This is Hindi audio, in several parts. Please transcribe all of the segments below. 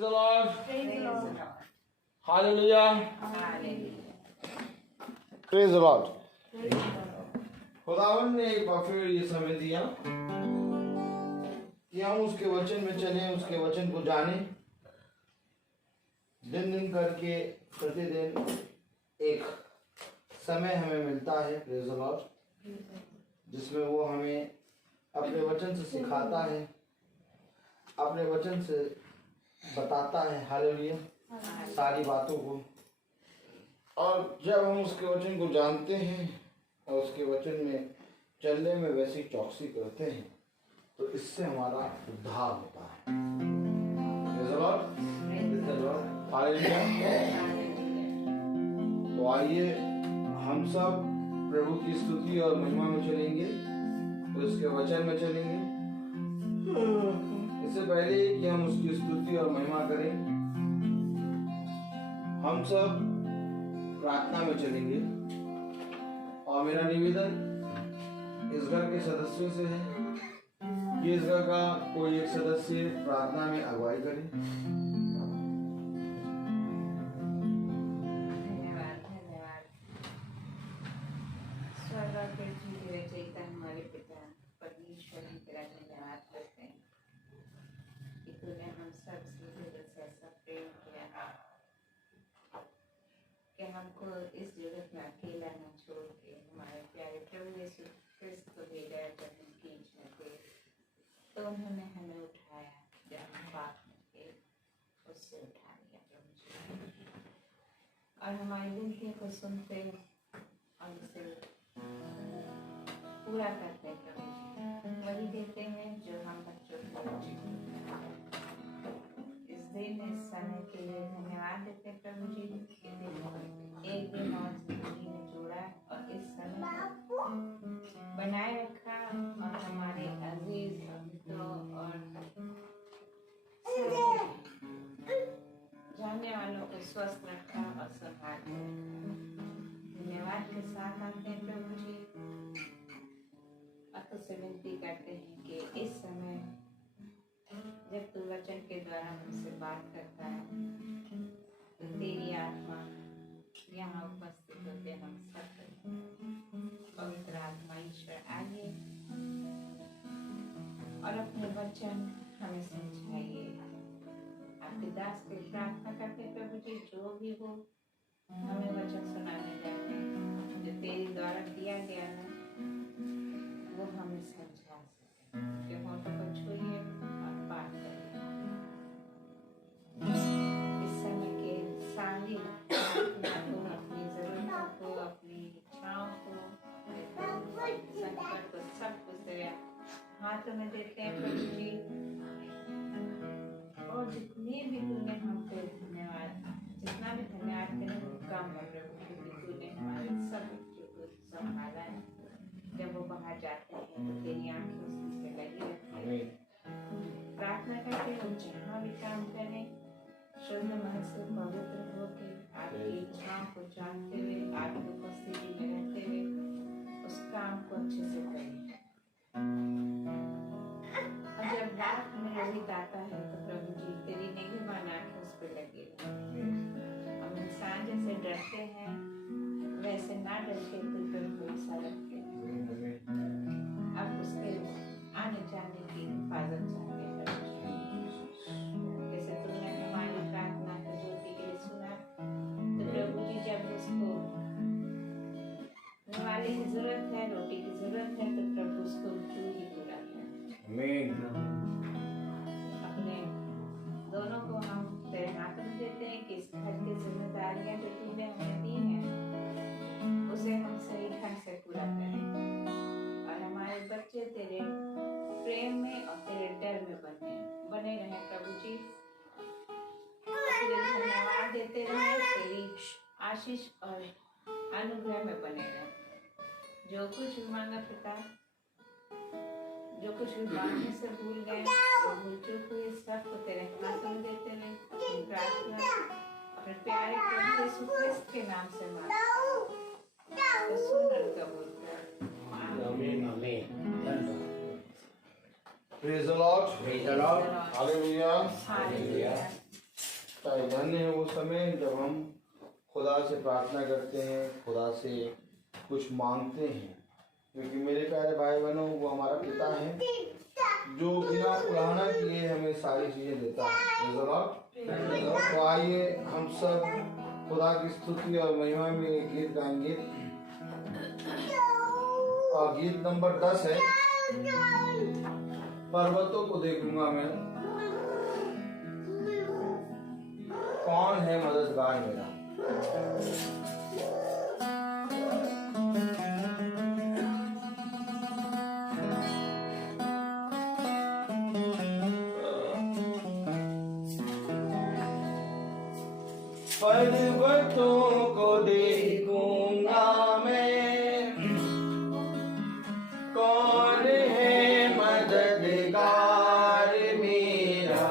Praise the Lord. Praise the Lord. Hallelujah. Hallelujah. Praise the Lord. Praise the Lord. खुदावन ने एक बार फिर ये समय दिया कि हम उसके वचन में चलें, उसके वचन को जानें। दिन दिन करके प्रतिदिन एक समय हमें मिलता है, प्रेज द लॉर्ड, जिसमें वो हमें अपने वचन से सिखाता है, अपने वचन से बताता है, हालेलुया, सारी बातों को। और जब हम उसके वचन को जानते हैं और उसके वचन में चलने में वैसी चौकसी करते हैं तो इससे हमारा उद्धार होता है। Praise the Lord. Praise the Lord. Hallelujah. तो आइए हम सब प्रभु की स्तुति और महिमा में चलेंगे, तो उसके वचन में चलेंगे। इससे पहले कि हम उसकी स्तुति और महिमा करें, हम सब प्रार्थना में चलेंगे। और मेरा निवेदन इस घर के सदस्यों से है कि इस घर का कोई एक सदस्य प्रार्थना में अगुवाई करे। धन्यवाद। स्वर्ग और पृथ्वी के रचयिता हमारे पिता परमेश्वर, हम तेरा धन्यवाद करते हैं कि तूने हम सब से ऐसा प्रेम किया है कि हमको इस जगत में अकेला न छोड़ के हमारे प्यारे प्रभु यीशु क्रिस्त को भेजा है जब हम खींचने थे, तो उन्होंने हमें उठाया। जब हम पाप में थे उससे उठा लिया प्रभु जी, और हमारी विनती को सुनते और उसे पूरा करते हैं प्रभु जी। वही देते हैं जो हम बच्चों को इस दिन इस समय के लिए धन्यवाद देते हैं प्रभु जी। एक दिन और जिंदगी में जोड़ा और इस समय बनाए रखा और हमारे अजीज मित्रों और जानने वालों को स्वस्थ रखा और संभाल। धन्यवाद के साथ आते हैं प्रभु जी, और तुझसे विनती करते हैं कि इस समय जब तू वचन के द्वारा हमसे बात करता है तो तेरी आत्मा यहाँ उपस्थित होते हम सब पवित्र आत्मा ईश्वर आइए और अपने वचन हमें समझाइए। आपके दास से प्रार्थना करते प्रभु जी, जो भी हो हमें वचन सुनाने जाते जो तेरे द्वारा दिया गया है वो हमें समझा सके। कि होठों को छूइए और पाठ करिए। इस समय के सारी अपनी जरूरतों को, अपनी इच्छाओं को, संकट को, सब कुछ तेरे हाथों में देते हैं प्रभु जी। और जितने भी तूने हम पे धन्यवाद, जितना भी धन्यवाद करें वो कम है प्रभु, क्योंकि तूने हमारे सब बच्चों को संभाला है। जब वो बाहर जाते हैं तो तेरी आंखें उससे लगी रहती है। प्रार्थना करते हो जहाँ भी काम करें शुद्ध मन से पवित्र होकर आपकी इच्छाओं को जानते हुए, आपकी उपस्थिति में रहते हुए उस काम को अच्छे से करें। और जब रात में रोहित आता है तो प्रभु जी तेरी निगहबान आंखें उस पर लगी रहती है। हम इंसान जैसे डरते हैं वैसे ना डर के तू पर भरोसा रखे। अब उसके आने जाने की हिफाजत चाहते हैं। जैसे तुमने हमारी प्रार्थना को ज्योति के लिए सुना, तो प्रभु जी जब उसको निवाले की जरूरत है, रोटी की जरूरत है, तो प्रभु उसको तू ही पूरा कर। अपने दोनों को हम तेरे हाथ में देते हैं कि इस घर की जिम्मेदारियां जो तूने हमें दी हैं उसे हम सही ढंग से पूरा करें और हमारे बच्चे तेरे प्रेम में और तेरे डर में बने रहे प्रभु जी। तेरे धन्यवाद देते रहे, तेरी आशीष और अनुग्रह में बने रहे। जो कुछ भी मांगा पिता, जो कुछ भी मांगने से भूल गए, जो भूल चूक हुई, सबको तेरे हाथों में देते रहे। अपनी प्रार्थना अपने प्यारे प्रभु यीशु क्रिस्त के नाम से मांगते हैं, सुन और कबूल कर। आमीन आमीन। Praise the Lord. Praise the Lord. Hallelujah. Hallelujah. चाहे धन्य है वो समय जब हम खुदा से प्रार्थना करते हैं, खुदा से कुछ मांगते हैं, क्योंकि मेरे प्यारे भाई बहनों वो हमारा पिता है जो बिना उड़ाना किए हमें सारी चीजें देता है। तो आइए हम सब खुदा की स्तुति और महिमा में एक गीत गाएंगे और गीत नंबर 10 है, पर्वतों को देखूंगा मैं, कौन है मददगार मेरा। पर्वतों को देखूंगा मैं, कौन है मददगार मेरा,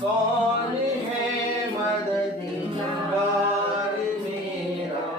कौन है मददगार मेरा,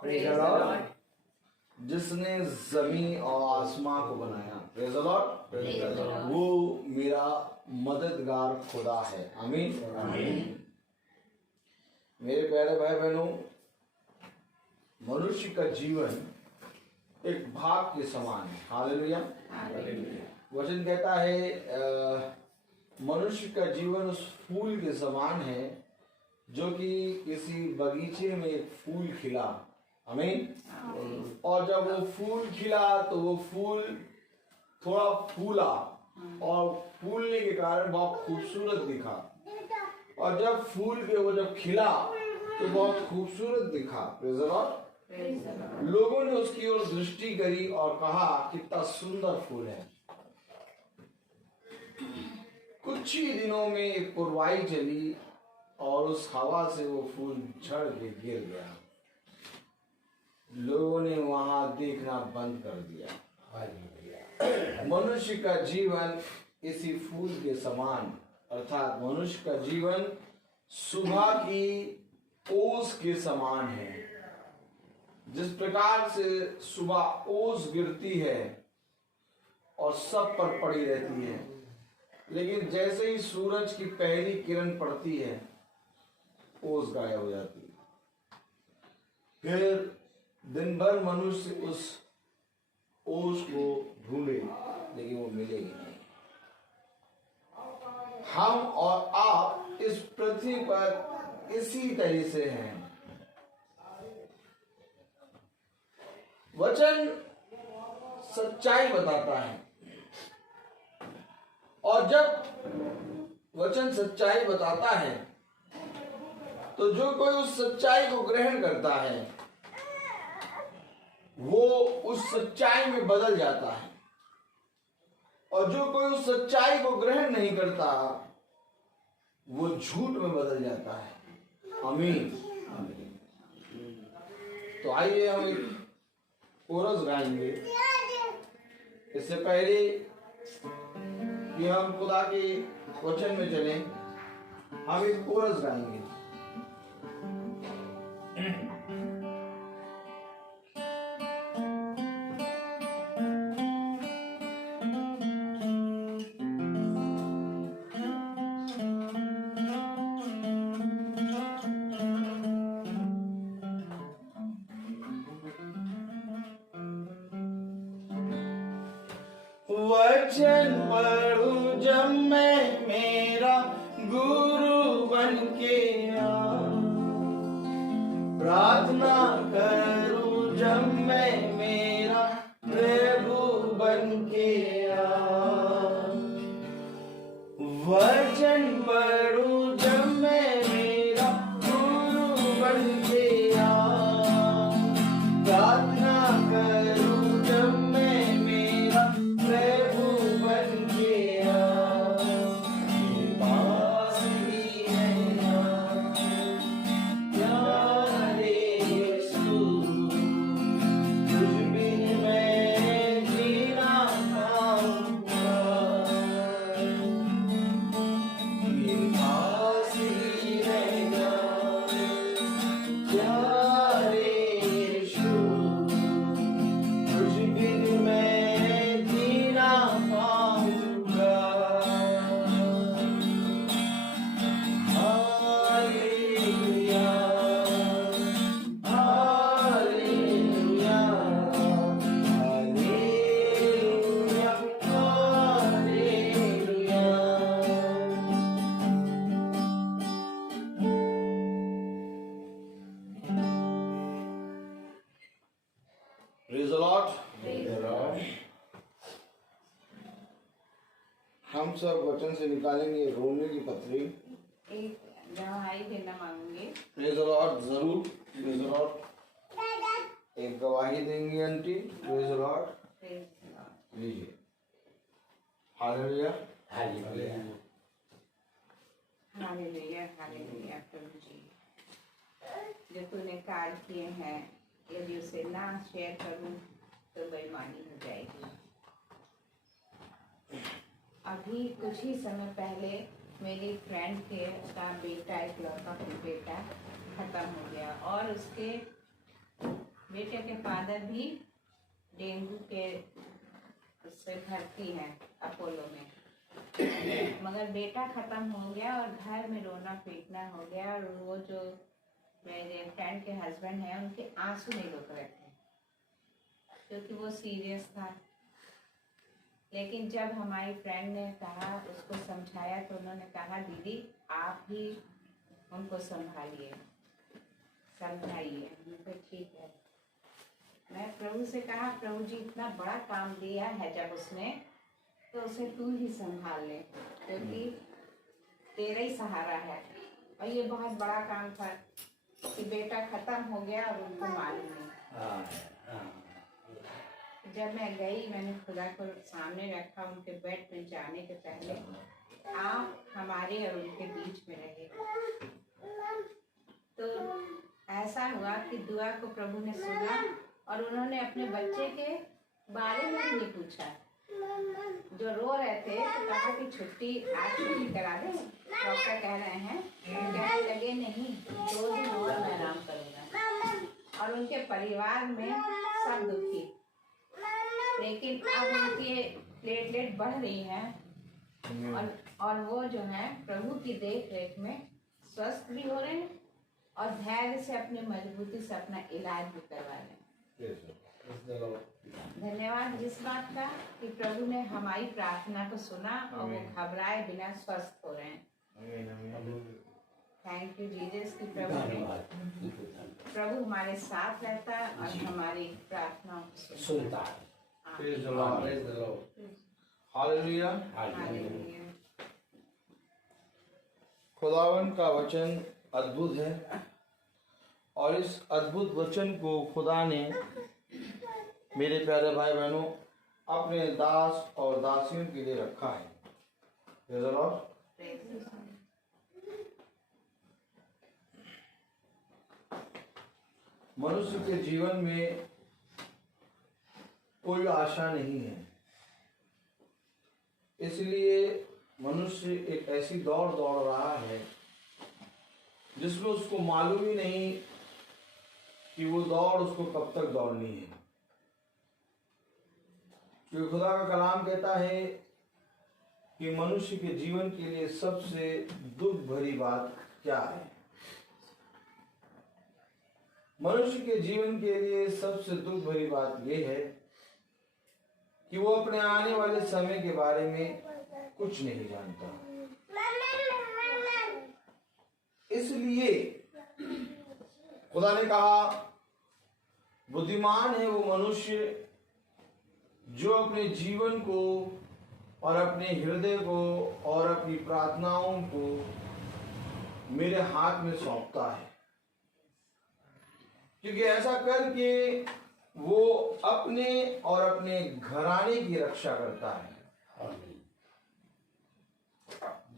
मेरा जिसने जमीन और आसमां को बनाया, प्रेज़ द लॉर्ड, वो मेरा मददगार खुदा है। आमीन आमीन। मेरे प्यारे भाई बहनों, मनुष्य का जीवन एक भाग के समान है। हालेलुया। वचन कहता है मनुष्य का जीवन उस फूल के समान है जो कि किसी बगीचे में एक फूल खिला। आमीन। और जब वो फूल खिला तो वो फूल थोड़ा फूला और फूलने के कारण बहुत खूबसूरत दिखा, और जब फूल के वो जब खिला तो बहुत खूबसूरत दिखा। Praise the Lord. Praise the Lord. लोगों ने उसकी ओर दृष्टि करी और कहा कितना सुंदर फूल है। कुछ ही दिनों में एक पुरवाई चली और उस हवा से वो फूल झड़ के गिर गया। लोगों ने वहां देखना बंद कर दिया। मनुष्य का जीवन इसी फूल के समान, अर्थात मनुष्य का जीवन सुबह की ओस के समान है। जिस प्रकार से सुबह ओस गिरती है और सब पर पड़ी रहती है, लेकिन जैसे ही सूरज की पहली किरण पड़ती है ओस गायब हो जाती है। फिर दिन भर मनुष्य उस ओस को ढूंढे लेकिन वो मिलेगी नहीं। हम और आप इस पृथ्वी पर इसी तरह से हैं। वचन सच्चाई बताता है और जब वचन सच्चाई बताता है तो जो कोई उस सच्चाई को ग्रहण करता है वो उस सच्चाई में बदल जाता है, और जो कोई उस सच्चाई को ग्रहण नहीं करता वो झूठ में बदल जाता है। आमीन। तो आइए हम एक कोरस गाएंगे। इससे पहले कि हम खुदा के वचन में चलें, हम एक कोरस गाएंगे। वचन पढ़ूं जब मैं मेरा गुरु बन के प्रार्थना करूं जब मैं मेरा प्रभु बन के वचन पढ़ूं जब मैं मेरा गुरु बन के प्रार्थना करूं जब मैं मेरा प्रभु बन के पास ही रहना प्यारे यीशु, तुझ बिन मैं जीना पाऊंगा। पास ही रहना प्यारे यीशु, तुझ बिन मैं जीना पाऊंगा। Hallelujah, hallelujah, hallelujah, hallelujah. Praise the Lord. हम सब वचन से निकालेंगे रोमियो की पत्री। एक गवाही देना मांगूंगी। प्रेज द लॉर्ड, जरूर। Praise the Lord. एक गवाही देंगी aunty. Praise the Lord. Praise the Lord. लीजिए। हालेलुया। हालेलुया। Hallelujah, hallelujah. प्रभु जी, जो तूने कार्य किए हैं, यदि उसे ना शेयर करूं तो बेईमानी हो जाएगी। अभी कुछ ही समय पहले मेरी फ्रेंड के का बेटा, एक लड़का का बेटा खत्म हो गया, और उसके बेटे के फादर भी डेंगू के उससे भर्ती हैं अपोलो में। मगर बेटा खत्म हो गया और घर में रोना पीटना हो गया, और वो जो मेरे फ्रेंड के हस्बैंड हैं उनके आंसू नहीं रुक रहे थे क्योंकि वो सीरियस था। लेकिन जब हमारी फ्रेंड ने कहा, उसको समझाया, तो उन्होंने कहा दीदी आप ही उनको संभालिए, समझाइए। तो ठीक है। मैं प्रभु से कहा, प्रभु जी इतना बड़ा काम दिया है जब उसने, तो उसे तू ही संभाल ले, क्योंकि तेरा ही सहारा है। और ये बहुत बड़ा काम था कि बेटा खत्म हो गया और उनको मालूम नहीं। हाँ, हाँ। जब मैं गई मैंने खुदा को सामने रखा, उनके बेड में जाने के पहले आप हमारे और उनके बीच में रहे। तो ऐसा हुआ कि दुआ को प्रभु ने सुना और उन्होंने अपने बच्चे के बारे में भी नहीं पूछा। जो रो रहे थे तो कहा कि छुट्टी आज छुट्टी करा दे, डॉक्टर कह रहे हैं। कहने लगे नहीं, 2 दिन और मैं आराम करूँगा। और उनके परिवार में सब दुखी, लेकिन अब उनके प्लेटलेट बढ़ रही हैं और वो जो है प्रभु की देख रेख में स्वस्थ भी हो रहे हैं और धैर्य से अपनी मजबूती से अपना इलाज भी करवा रहे हैं। धन्यवाद इस बात का कि प्रभु ने हमारी प्रार्थना को सुना और वो घबराए बिना स्वस्थ हो रहे हैं। थैंक यू जीसस की प्रभु हमारे साथ रहता है और हमारी प्रार्थनाओं को सुनता है। Praise the Lord. Praise the Lord. Hallelujah. Hallelujah. खुदावन का वचन अद्भुत है और इस अद्भुत वचन को खुदा ने मेरे प्यारे भाई बहनों अपने दास और दासियों के लिए रखा है। Praise the Lord. मनुष्य के जीवन में कोई आशा नहीं है, इसलिए मनुष्य एक ऐसी दौड़ दौड़ रहा है जिसमें उसको मालूम ही नहीं कि वो दौड़ उसको कब तक दौड़नी है। क्योंकि खुदा का कलाम कहता है कि मनुष्य के जीवन के लिए सबसे दुख भरी बात क्या है। मनुष्य के जीवन के लिए सबसे दुख भरी बात यह है कि वो अपने आने वाले समय के बारे में कुछ नहीं जानता। इसलिए खुदा ने कहा बुद्धिमान है वो मनुष्य जो अपने जीवन को और अपने हृदय को और अपनी प्रार्थनाओं को मेरे हाथ में सौंपता है, क्योंकि ऐसा करके वो अपने और अपने घराने की रक्षा करता है।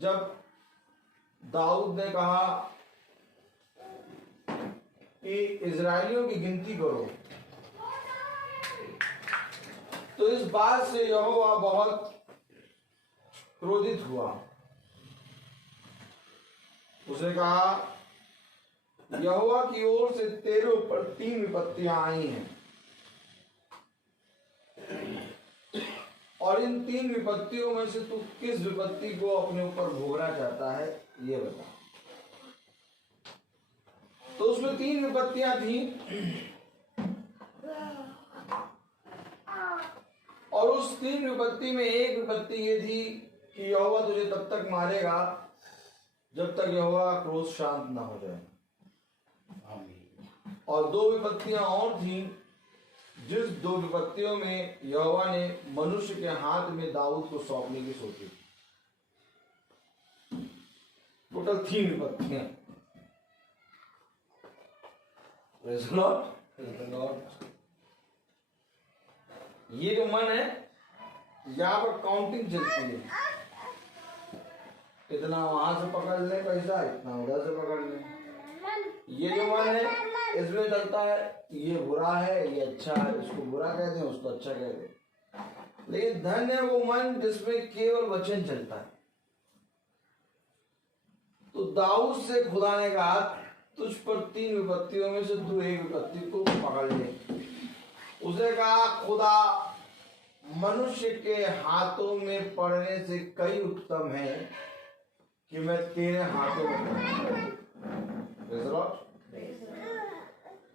जब दाऊद ने कहा कि इजराइलियों की गिनती करो, तो इस बात से यहोवा बहुत क्रोधित हुआ। उसने कहा यहोवा की ओर से तेरे ऊपर 3 विपत्तियां आई हैं और इन 3 विपत्तियों में से तू किस विपत्ति को अपने ऊपर भोगना चाहता है ये बता। तो उसमें 3 विपत्तियां थी और उस 3 विपत्ति में एक विपत्ति ये थी कि यहोवा तुझे तब तक मारेगा जब तक यहोवा का क्रोध शांत ना हो जाए। और 2 विपत्तियां और थी, जिस 2 विपत्तियों में यहोवा ने मनुष्य के हाथ में दाऊद को सौंपने की सोची। टोटल 3 विपत्तियां। Praise the Lord. ये जो मन है यहाँ पर काउंटिंग चलती है, इतना वहां से पकड़ ले पैसा, इतना उधर से पकड़ ले। ये जो मन है इसमें चलता है ये बुरा है ये अच्छा है, इसको बुरा कहते हैं उसको अच्छा कहते हैं। लेकिन धन है वो मन जिसमें केवल वचन चलता है। तो दाऊद से खुदा ने कहा तुझ पर 3 विपत्तियों में से तू एक विपत्ति को पकड़ ले। उसने कहा खुदा मनुष्य के हाथों में पड़ने से कई उत्तम है कि मैं तेरे हाथों में पड़ूं।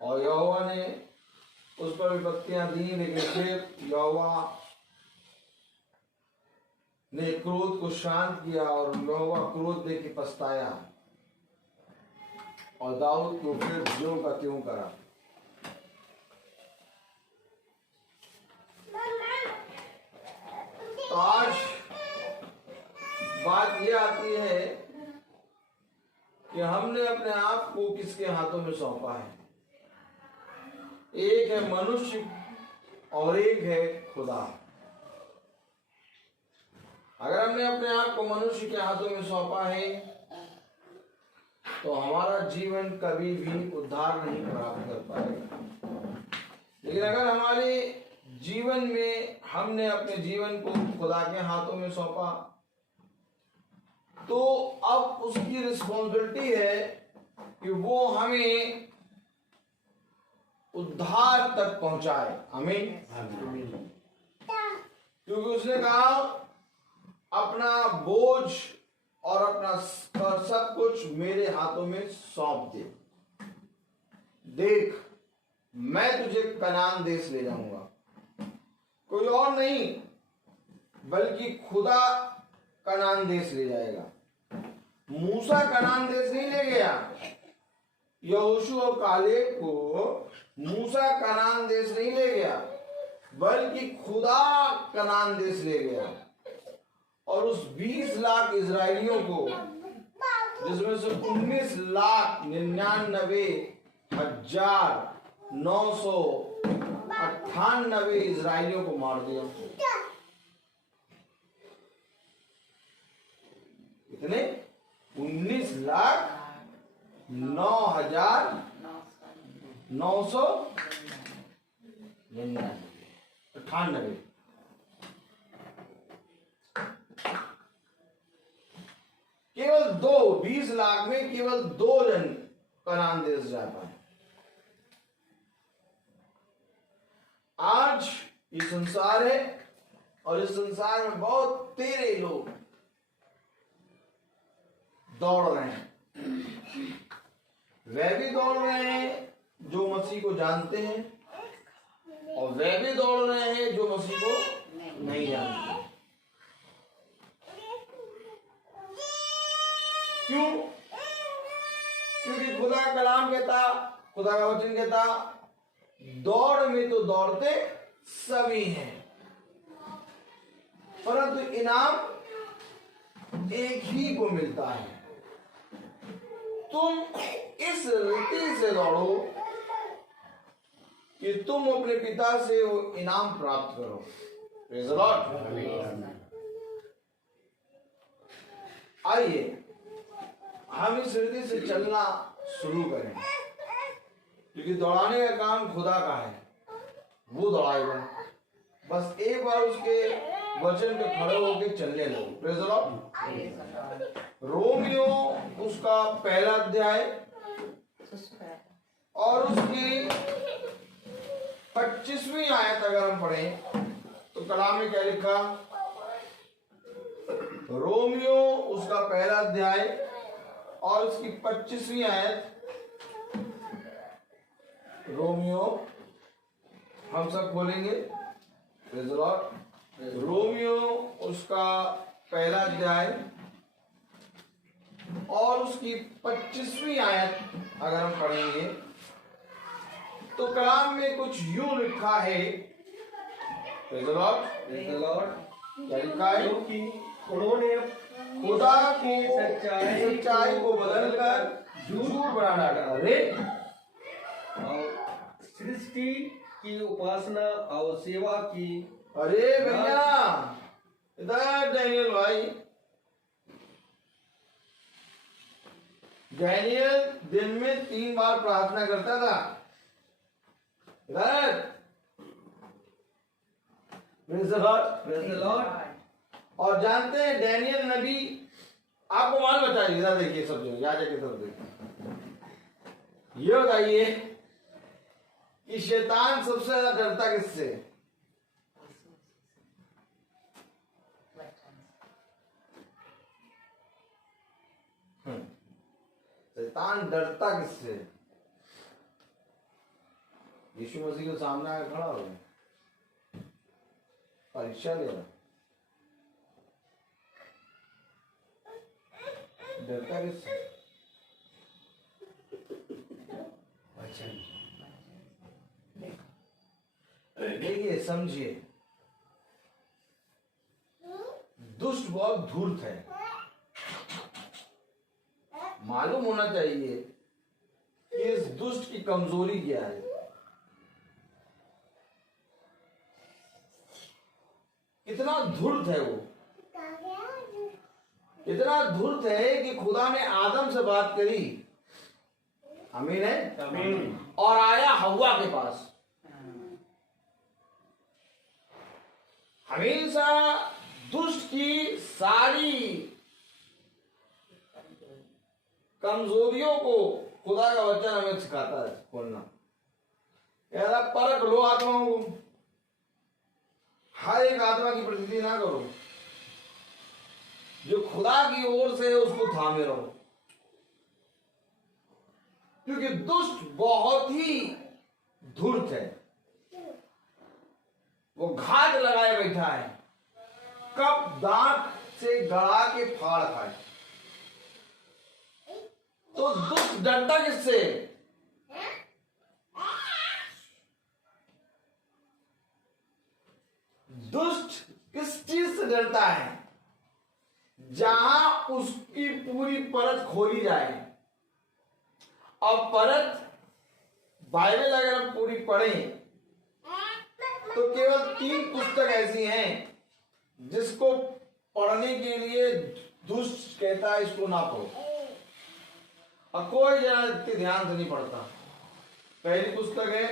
और यहोवा ने उस पर विपत्तियां दी, लेकिन फिर यहोवा ने क्रोध को शांत किया और यहोवा क्रोध दे के पछताया और दाऊद को फिर ज्यों का त्यों करा। तो आज बात ये आती है कि हमने अपने आप को किसके हाथों में सौंपा है। एक है मनुष्य और एक है खुदा। अगर हमने अपने आप को मनुष्य के हाथों में सौंपा है तो हमारा जीवन कभी भी उद्धार नहीं प्राप्त कर पाएगा। लेकिन अगर हमारे जीवन में हमने अपने जीवन को खुदा के हाथों में सौंपा तो अब उसकी रिस्पॉन्सिबिलिटी है कि वो हमें उद्धार तक पहुंचाए। आमीन। क्योंकि उसने कहा अपना बोझ और अपना सब कुछ मेरे हाथों में सौंप दे। देख, मैं तुझे कनान देश ले जाऊंगा। कोई और नहीं बल्कि खुदा कनान देश ले जाएगा। मूसा कनान देश नहीं ले गया। यहोशू और कालेब को मूसा कनान देश नहीं ले गया बल्कि खुदा कनान देश ले गया। और उस 20 लाख इजरायलियों को, जिसमें से 19,99,998 इजरायलियों को मार दिया। कितने? 19,09,998। केवल 20 लाख में केवल 2 जन कनान देश जा पाए। आज ये संसार है और इस संसार में बहुत तेरे लोग दौड़ रहे हैं। वे भी दौड़ रहे हैं जो मसीह को जानते हैं और वे भी दौड़ रहे हैं जो मसीह को नहीं जानते। क्यों? क्योंकि खुदा का कलाम कहता, खुदा का वचन कहता, दौड़ में तो दौड़ते सभी हैं परंतु इनाम एक ही को मिलता है। तुम इस रीति से दौड़ो कि तुम अपने पिता से वो इनाम प्राप्त करो। Praise the Lord. आइए हम इस रीति से चलना शुरू करें, क्योंकि दौड़ाने का काम खुदा का है, वो दौड़ाएगा। बस एक बार उसके वचन पे खड़े होकर चलने लगो। Praise the Lord. रोमियो उसका पहला अध्याय और उसकी 25वीं आयत अगर हम पढ़ें तो कलाम में क्या लिखा? रोमियो उसका पहला अध्याय और उसकी 25वीं आयत। रोमियो हम सब बोलेंगे। Praise the Lord. रोमियो उसका पहला अध्याय और उसकी 25वीं आयत अगर हम पढ़ेंगे तो कलाम में कुछ यूं लिखा है। Praise the Lord. Praise the Lord. क्या लिखा है? कि उन्होंने खुदा की सच्चाई को बदलकर झूठ बना डाला। अरे सृष्टि की उपासना और सेवा की। अरे भैया इधर डैनियल भाई, डैनियल दिन में 3 बार प्रार्थना करता था। इधर praise the Lord. Praise the Lord. और जानते हैं डैनियल नबी, आपको मालूम बताइए, इधर देखिए सब जगह, यहाँ जाके सब देखिए। ये बताइए कि शैतान सबसे ज्यादा डरता किससे? शैतान डरता किससे? यीशु मसीह के सामने आकर खड़ा हो गया, परीक्षा ले रहा। डरता किससे? देखिए समझिए, दुष्ट बहुत धूर्त है। मालूम होना चाहिए कि इस दुष्ट की कमजोरी क्या है। इतना धूर्त है, वो इतना धूर्त है कि खुदा ने आदम से बात करी, आमीन है, आमीन। और आया हव्वा के पास। हमेशा दुष्ट की सारी कमजोरियों को खुदा का वचन हमें सिखाता है खोलना। कहता परख लो आत्माओं को, हर एक आत्मा की प्रतीति ना करो, जो खुदा की ओर से है उसको थामे रहो, क्योंकि दुष्ट बहुत ही धूर्त है, वो घात लगाए बैठा है, कब दांत से गड़ा के फाड़ खाए। तो दुष्ट डरता किससे? दुष्ट किस चीज से डरता है? जहां उसकी पूरी परत खोली जाए। और परत बाइबल अगर हम पूरी पढ़ें तो केवल 3 पुस्तक ऐसी हैं जिसको पढ़ने के लिए दुष्ट कहता है इसको ना पढ़ो, और कोई जरा इतने ध्यान से नहीं पढ़ता। पहली पुस्तक है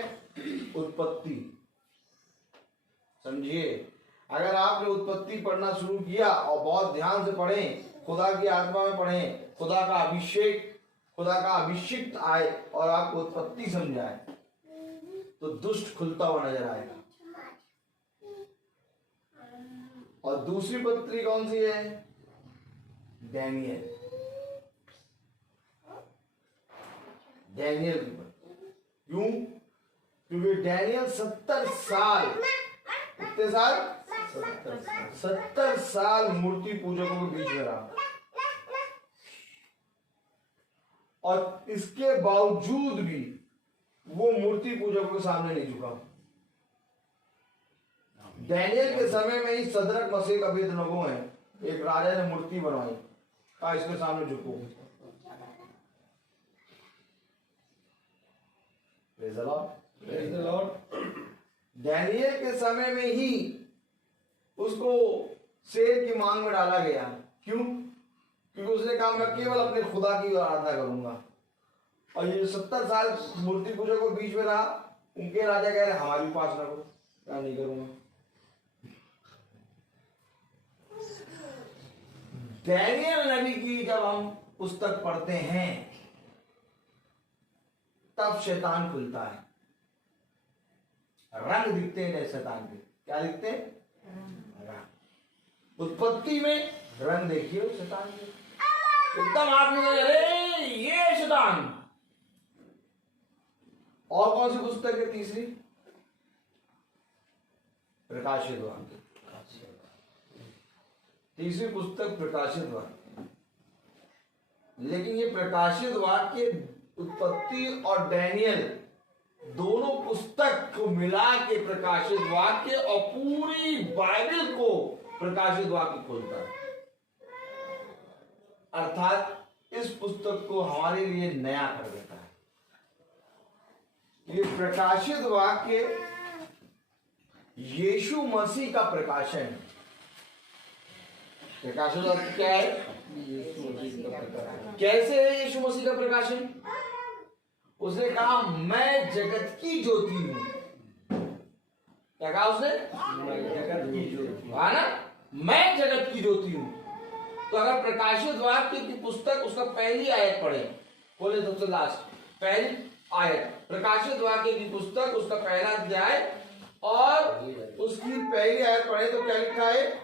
उत्पत्ति। समझिए, अगर आपने उत्पत्ति पढ़ना शुरू किया और बहुत ध्यान से पढ़ें, खुदा की आत्मा में पढ़ें, खुदा का अभिषेक आए और आपको उत्पत्ति समझाए, तो दुष्ट खुलता हुआ नजर आएगा। और दूसरी पत्री कौन सी है? डैनियल की पत्री। क्यों? क्योंकि डैनियल 70 साल, कितने साल? 70 साल मूर्ति पूजकों के बीच में रहा, और इसके बावजूद भी वो मूर्ति पूजकों के सामने नहीं झुका। डैनियल के समय में ही सदरक मसीह का अबेदनगो है, एक राजा ने मूर्ति बनवाई, कहा इसके सामने झुको। Praise the Lord. डैनियल के समय में ही उसको शेर की मांग में डाला गया। क्यों? क्योंकि उसने कहा मैं केवल अपने खुदा की आराधना करूंगा। और ये 70 साल मूर्ति पूजकों के बीच में रहा, उनके राजा कह रहे हमारी उपासना करो, क्या नहीं करूंगा। डैनियल नबी की जब हम पुस्तक पढ़ते हैं तब शैतान खुलता है, रंग दिखते हैं शैतान के। क्या दिखते हैं? उत्पत्ति में रंग देखिए शैतान के, एकदम आपने अरे ये शैतान। और कौन सी पुस्तक है? तीसरी प्रकाशित वाक्य। तीसरी पुस्तक प्रकाशित वाक्य। लेकिन ये प्रकाशित वाक्य, उत्पत्ति और डैनियल दोनों पुस्तक को मिला के प्रकाशित वाक्य और पूरी बाइबल को प्रकाशित वाक्य खोलता है। अर्थात इस पुस्तक को हमारे लिए नया कर देता है। ये प्रकाशित वाक्य यीशु मसीह का प्रकाशन है। प्रकाशित वाक्य क्या है? कैसे है यीशु मसीह का प्रकाशन? उसने कहा मैं जगत की ज्योति हूं। क्या कहा उसने? जगत की ज्योति। हाँ ना, मैं जगत की ज्योति हूं। तो अगर प्रकाशित वाक्य की पुस्तक उसका पहली आयत पढ़े, बोले सबसे लास्ट पहली आयत, प्रकाशित वाक्य की पुस्तक उसका पहला अध्याय और उसकी पहली आयत पढ़े तो क्या लिखा है?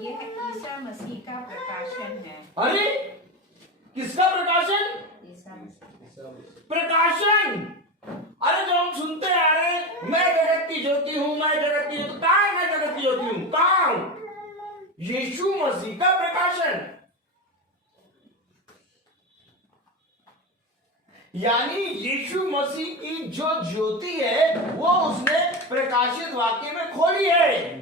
यह ईसा मसीह का प्रकाशन है। अरे किसका प्रकाशन? ईसा मसीह। प्रकाशन। अरे जो हम सुनते आ रहे हैं, मैं जगत की ज्योति हूं, मैं जगत की ज्योति, कहां है मैं जगत की ज्योति हूं? कहां? यीशु मसीह का प्रकाशन। यानी यीशु मसीह की जो ज्योति है वो उसने प्रकाशित वाक्य में खोली है।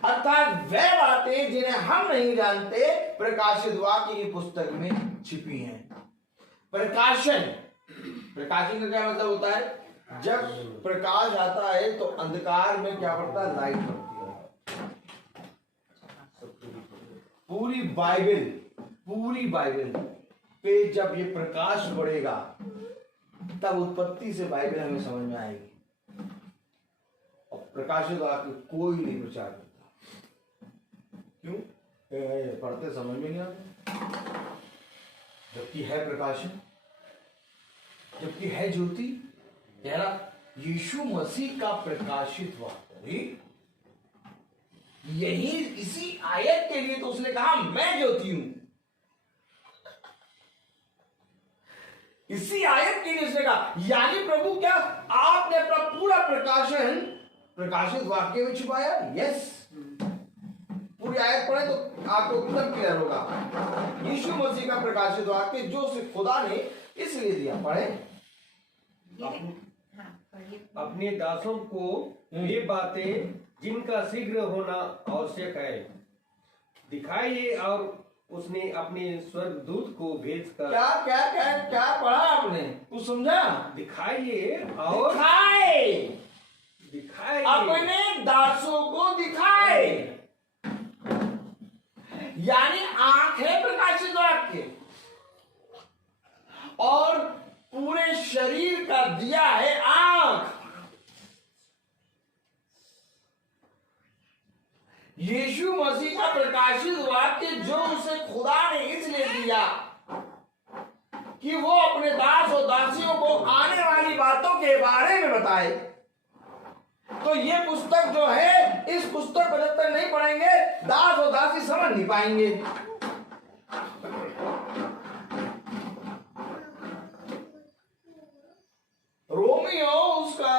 अर्थात वह बातें जिन्हें हम नहीं जानते प्रकाशित वाक्य की पुस्तक में छिपी हैं। प्रकाशन प्रकाशन का क्या मतलब होता है? जब प्रकाश आता है तो अंधकार में क्या पड़ता है? लाइट पड़ती है। पूरी बाइबल पे जब ये प्रकाश पड़ेगा तब उत्पत्ति से बाइबल हमें समझ में आएगी। और प्रकाशित वाक्य कोई नहीं प्रचार करता। क्यों? पढ़ते समझ में नहीं आता। जबकि है प्रकाशन, जबकि है ज्योति, यारा यीशु मसीह का प्रकाशित वाक्य। यही इसी आयत के लिए तो उसने कहा मैं ज्योति हूं। इसी आयत के लिए उसने कहा, यानी प्रभु क्या आपने अपना पूरा प्रकाशन प्रकाशित वाक्य में छिपाया? यस। पूरी आयत पढ़े तो आपको एकदम क्लियर होगा। यीशु मसीह का प्रकाशित वाक्य जो उसे खुदा ने इसलिए दिया। पढ़े। अपने दासों को ये बातें जिनका शीघ्र होना आवश्यक है दिखाइए, और उसने अपने स्वर्गदूत को भेजकर क्या क्या क्या क्या पढ़ा आपने? कुछ समझा? दिखाइए और दिखाए अपने दासों को दिखाए, यानी आंख है प्रकाशित वाक्य और पूरे शरीर का दिया है आंख। यीशु मसीह का प्रकाशित वाक्य जो उसे खुदा ने इसलिए दिया कि वो अपने दास और दासियों को आने वाली बातों के बारे में बताए। तो ये पुस्तक जो है, इस पुस्तक को जब तक नहीं पढ़ेंगे दास और दासी समझ नहीं पाएंगे। रोमियो उसका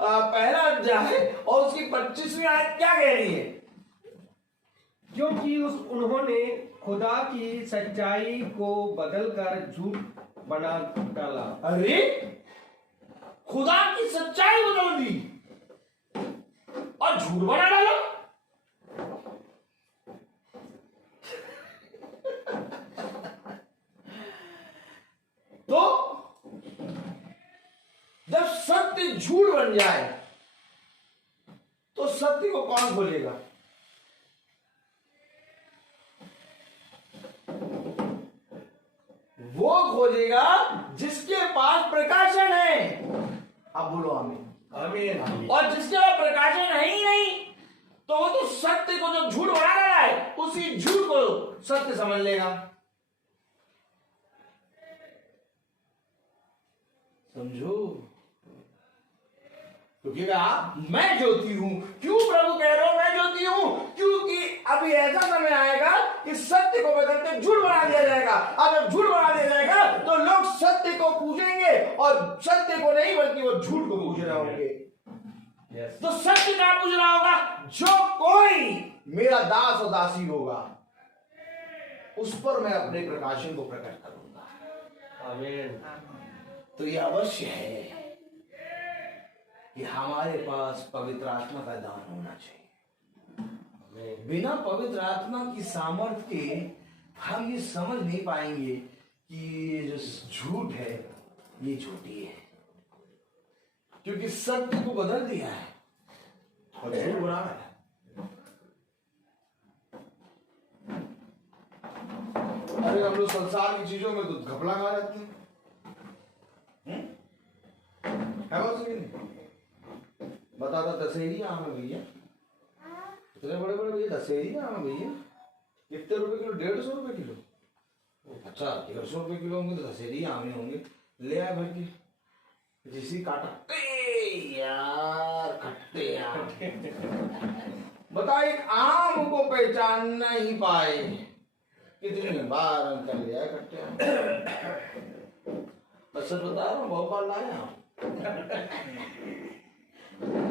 पहला अध्याय और उसकी 25वीं आयत क्या कह रही है? क्योंकि उन्होंने खुदा की सच्चाई को बदलकर झूठ बना डाला। अरे खुदा की सच्चाई बदल दी और झूठ बना डाला। तो जब सत्य झूठ बन जाए तो सत्य को कौन खोलेगा? वो खोजेगा जिसके पास प्रकाशन है। अब बोलो आमीन। आमीन। और जिसके पास प्रकाशन है ही नहीं तो वो तो सत्य को जो झूठ बना रहा है उसी झूठ को सत्य समझ लेगा। समझो? क्योंकि मैं ज्योति हूं। क्यों प्रभु कह रहे हो मैं ज्योति हूं? क्योंकि अभी ऐसा समय आएगा कि सत्य को बदल के झूठ बना दिया जाएगा। और जब झूठ बना दिया जाएगा तो लोग सत्य को पूजेंगे और सत्य को नहीं बल्कि वो झूठ को पूज रहे होंगे। तो सत्य क्या पूज रहा होगा? जो कोई मेरा दास और दासी होगा उस पर मैं अपने प्रकाशन को प्रकट करूंगा। आमीन। तो यह अवश्य है कि हमारे पास पवित्र आत्मा का दान होना चाहिए। बिना पवित्र आत्मा की सामर्थ्य के हम ये समझ नहीं पाएंगे कि ये जो झूठ है ये झूठी है, क्योंकि सत्य को बदल दिया है और झूठ बना रहा है। अरे हम लोग संसार की चीजों में तो घपला खा जाते हैं। है बात सही नहीं? बताता दशहरी आम है भैया, इतने बड़े बड़े भैया दशहरी आम है भैया। कितने रुपए किलो? 150 रुपए किलो। अच्छा 150 रुपए किलो होंगे तो दशहरी आम ही होंगे। ले आए भर के जिसी काटा यार खट्टे यार। बता एक आम को पहचान नहीं पाए, कितनी बार अंकल लिया खट्टे आम। बस सच बता रहा हूँ बहुत बार लाया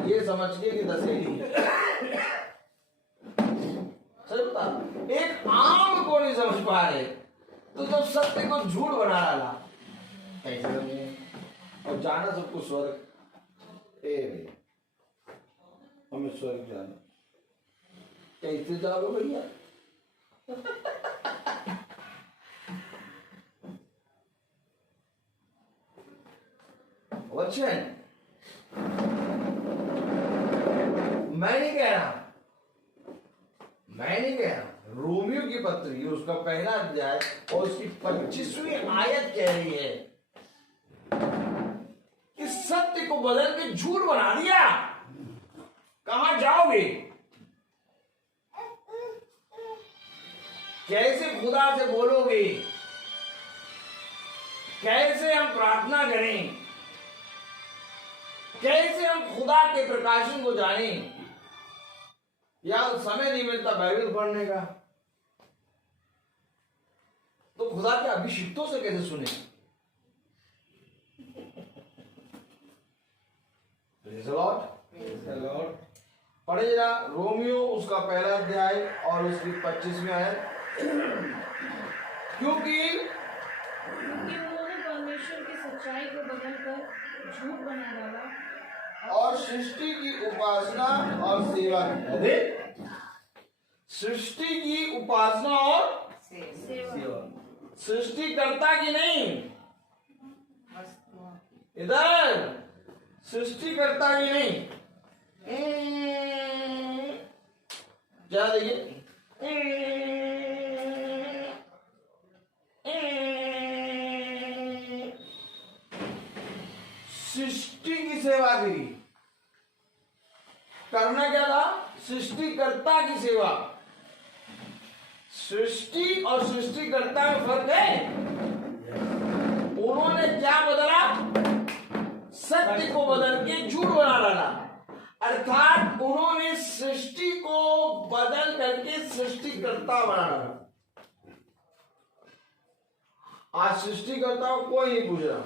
ये समझ के कि दशहरी सच बता। एक आम को नहीं समझ पा रहे तो जब सत्य को झूठ बना डाला कैसे बने? और जाना सबको स्वर्ग। ए भैया हमें स्वर्ग जाना, कैसे जाओगे भैया? बच्चन, मैं नहीं कह रहा, रोमियो की पत्री उसका पहला अध्याय और उसकी 25वीं आयत कह रही है कि सत्य को बदल के झूठ बना दिया, कहां जाओगे? कैसे खुदा से बोलोगे? कैसे हम प्रार्थना करें? कैसे हम खुदा के प्रकाशन को जानें? या समय नहीं मिलता बाइबल पढ़ने का, तो खुदा के अभिषिक्तों से कैसे सुने? Praise the Lord. पढ़े जरा रोमियो उसका पहला अध्याय और उसकी 25वीं आयत। क्योंकि उन्होंने परमेश्वर की सच्चाई को बदलकर झूठ बना डाला और सृष्टि की उपासना और सेवा, अरे सृष्टि की उपासना और सेवा सृष्टिकर्ता की नहीं, वस्तुओं इधर सृष्टिकर्ता की नहीं। क्या देखिए, सृष्टि की सेवा करी। करना क्या था? सृष्टिकर्ता की सेवा। सृष्टि और सृष्टिकर्ता में फर्क है। उन्होंने क्या बदला? सत्य को बदल के झूठ बना डाला, अर्थात उन्होंने सृष्टि को बदल करके सृष्टिकर्ता बना डाला। आज सृष्टिकर्ता को कोई नहीं पूछ रहा,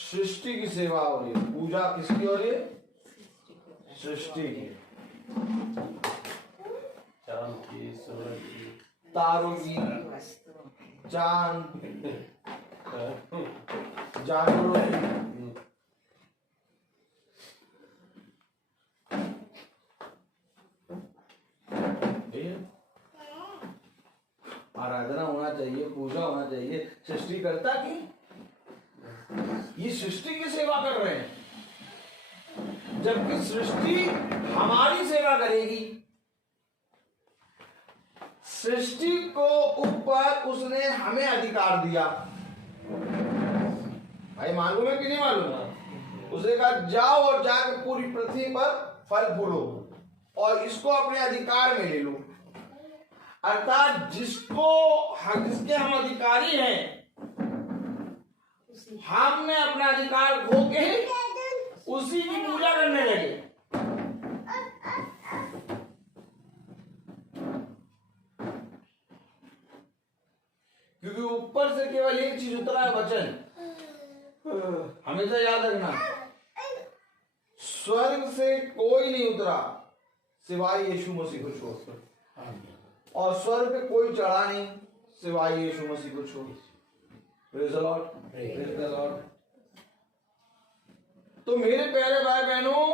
सृष्टि की सेवा हो रही है। पूजा किसकी हो रही है? सृष्टि की, चांद की, सूरज की, तारों की, वस्तुओं चांद, जानवरों की। आराधना होना चाहिए, पूजा होना चाहिए सृष्टिकर्ता की। ये सृष्टि की सेवा कर रहे हैं, जबकि सृष्टि हमारी सेवा करेगी। सृष्टि को ऊपर उसने हमें अधिकार दिया। भाई मालूम है कि नहीं मालूम? उसने कहा जाओ और जाकर पूरी पृथ्वी पर फल फूलो और इसको अपने अधिकार में ले लो। अर्थात जिसके हम अधिकारी हैं, हमने अपना अधिकार खो के उसी की पूजा करने लगे। क्योंकि ऊपर से केवल एक चीज उतरा है, वचन। हमेशा याद रखना, स्वर्ग से कोई नहीं उतरा सिवाय यीशु मसीह को छोड़, और स्वर्ग पे कोई चढ़ा नहीं सिवाय यीशु मसीह को छोड़। Praise the Lord, praise the Lord. तो मेरे प्यारे भाई बहनों,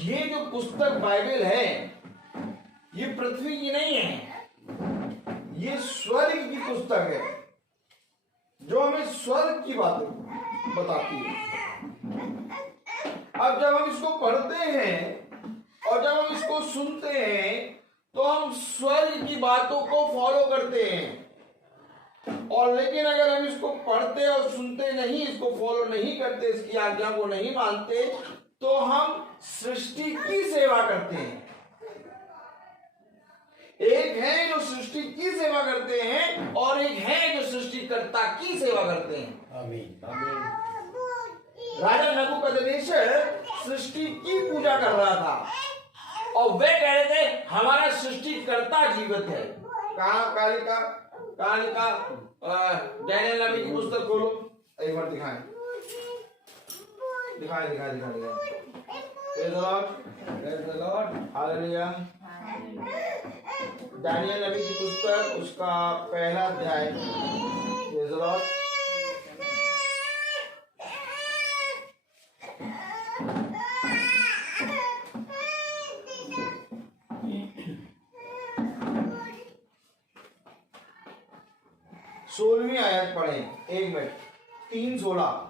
ये जो पुस्तक बाइबल है, ये पृथ्वी की नहीं है, ये स्वर्ग की पुस्तक है, जो हमें स्वर्ग की बातें बताती है। अब जब हम इसको पढ़ते हैं और जब हम इसको सुनते हैं, तो हम स्वर्ग की बातों को फॉलो करते हैं। और लेकिन अगर हम इसको पढ़ते और सुनते नहीं, इसको फॉलो नहीं करते, इसकी आज्ञा को नहीं मानते, तो हम सृष्टि की सेवा करते हैं। एक है जो सृष्टि की सेवा करते हैं और एक है जो सृष्टिकर्ता की सेवा करते हैं। आमीन। आमीन। राजा नबूकदनेस्सर सृष्टि की पूजा कर रहा था और वे कह रहे थे हमारा सृष्टिकर्ता जीवित है। कहां लिखा? डैनियल नबी की पुस्तक खोलो, एक बार दिखाएं। Praise the Lord, praise the Lord, hallelujah. Daniel नबी की पुस्तक, उसका पहला अध्याय। Praise the Lord. सोलहवीं आयत पढ़ें, एक मिनट। 3:16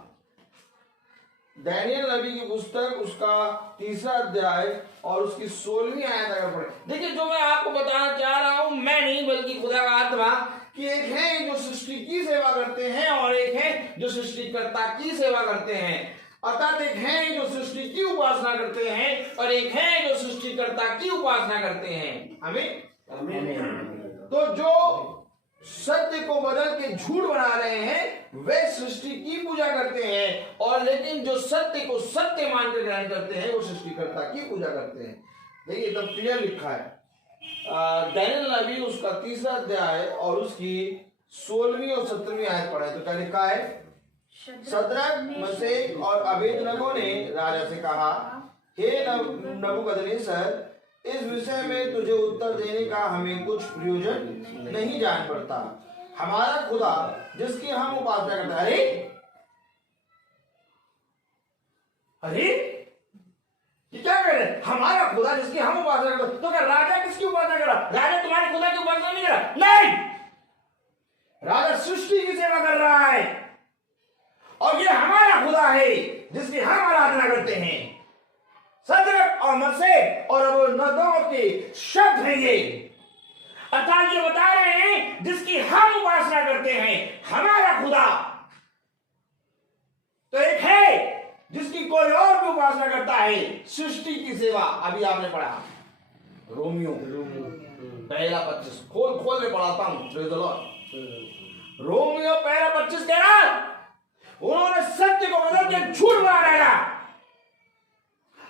दानियल नबी की पुस्तक उसका 3रा अध्याय और उसकी 16वीं आयत अगर पढ़े। देखिए जो मैं आपको बताना चाह रहा हूं, मैं नहीं बल्कि खुदा का आत्मा, कि एक है जो सृष्टि की सेवा करते हैं और एक है जो सृष्टिकर्ता की सेवा करते हैं। अर्थात एक है जो सृष्टि की उपासना करते हैं और एक है जो सृष्टिकर्ता की उपासना करते हैं। हमें तो जो सत्य को बदल के झूठ बना रहे हैं वे सृष्टि की पूजा करते हैं, और लेकिन जो सत्य को सत्य मानकर ग्रहण करते हैं वो सृष्टिकर्ता की पूजा करते हैं। देखिए एकदम क्लियर लिखा है दानियल नबी उसका 3रा अध्याय और उसकी 16वीं और 17वीं आयत पढ़े तो क्या लिखा है? शद्रक, मशेक और अबेदनगो ने राजा से कहा, हे नबूकदनेस्सर, इस विषय में तुझे उत्तर देने का हमें कुछ प्रयोजन नहीं जान पड़ता। हमारा खुदा जिसकी हम उपासना करते हैं, अरे ये क्या कर रहे हैं? हमारा खुदा जिसकी हम उपासना करते, तो क्या राजा किसकी उपासना कर रहा? राजा तुम्हारे खुदा की उपासना नहीं कर रहा। नहीं, राजा सृष्टि की सेवा कर रहा है और ये हमारा खुदा है जिसकी हम आराधना करते हैं। शद्रक और मशेक और अबेदनगो के शब्द हैं ये। अर्थात ये बता रहे हैं जिसकी हम उपासना करते हैं हमारा खुदा तो एक है जिसकी कोई और भी उपासना करता है। सृष्टि की सेवा अभी आपने पढ़ा रोमियो 1:25 खोल के पढ़ाता हूं। रोमियो 1:25 कह रहा उन्होंने सत्य को बदल के झूठ बना डाला।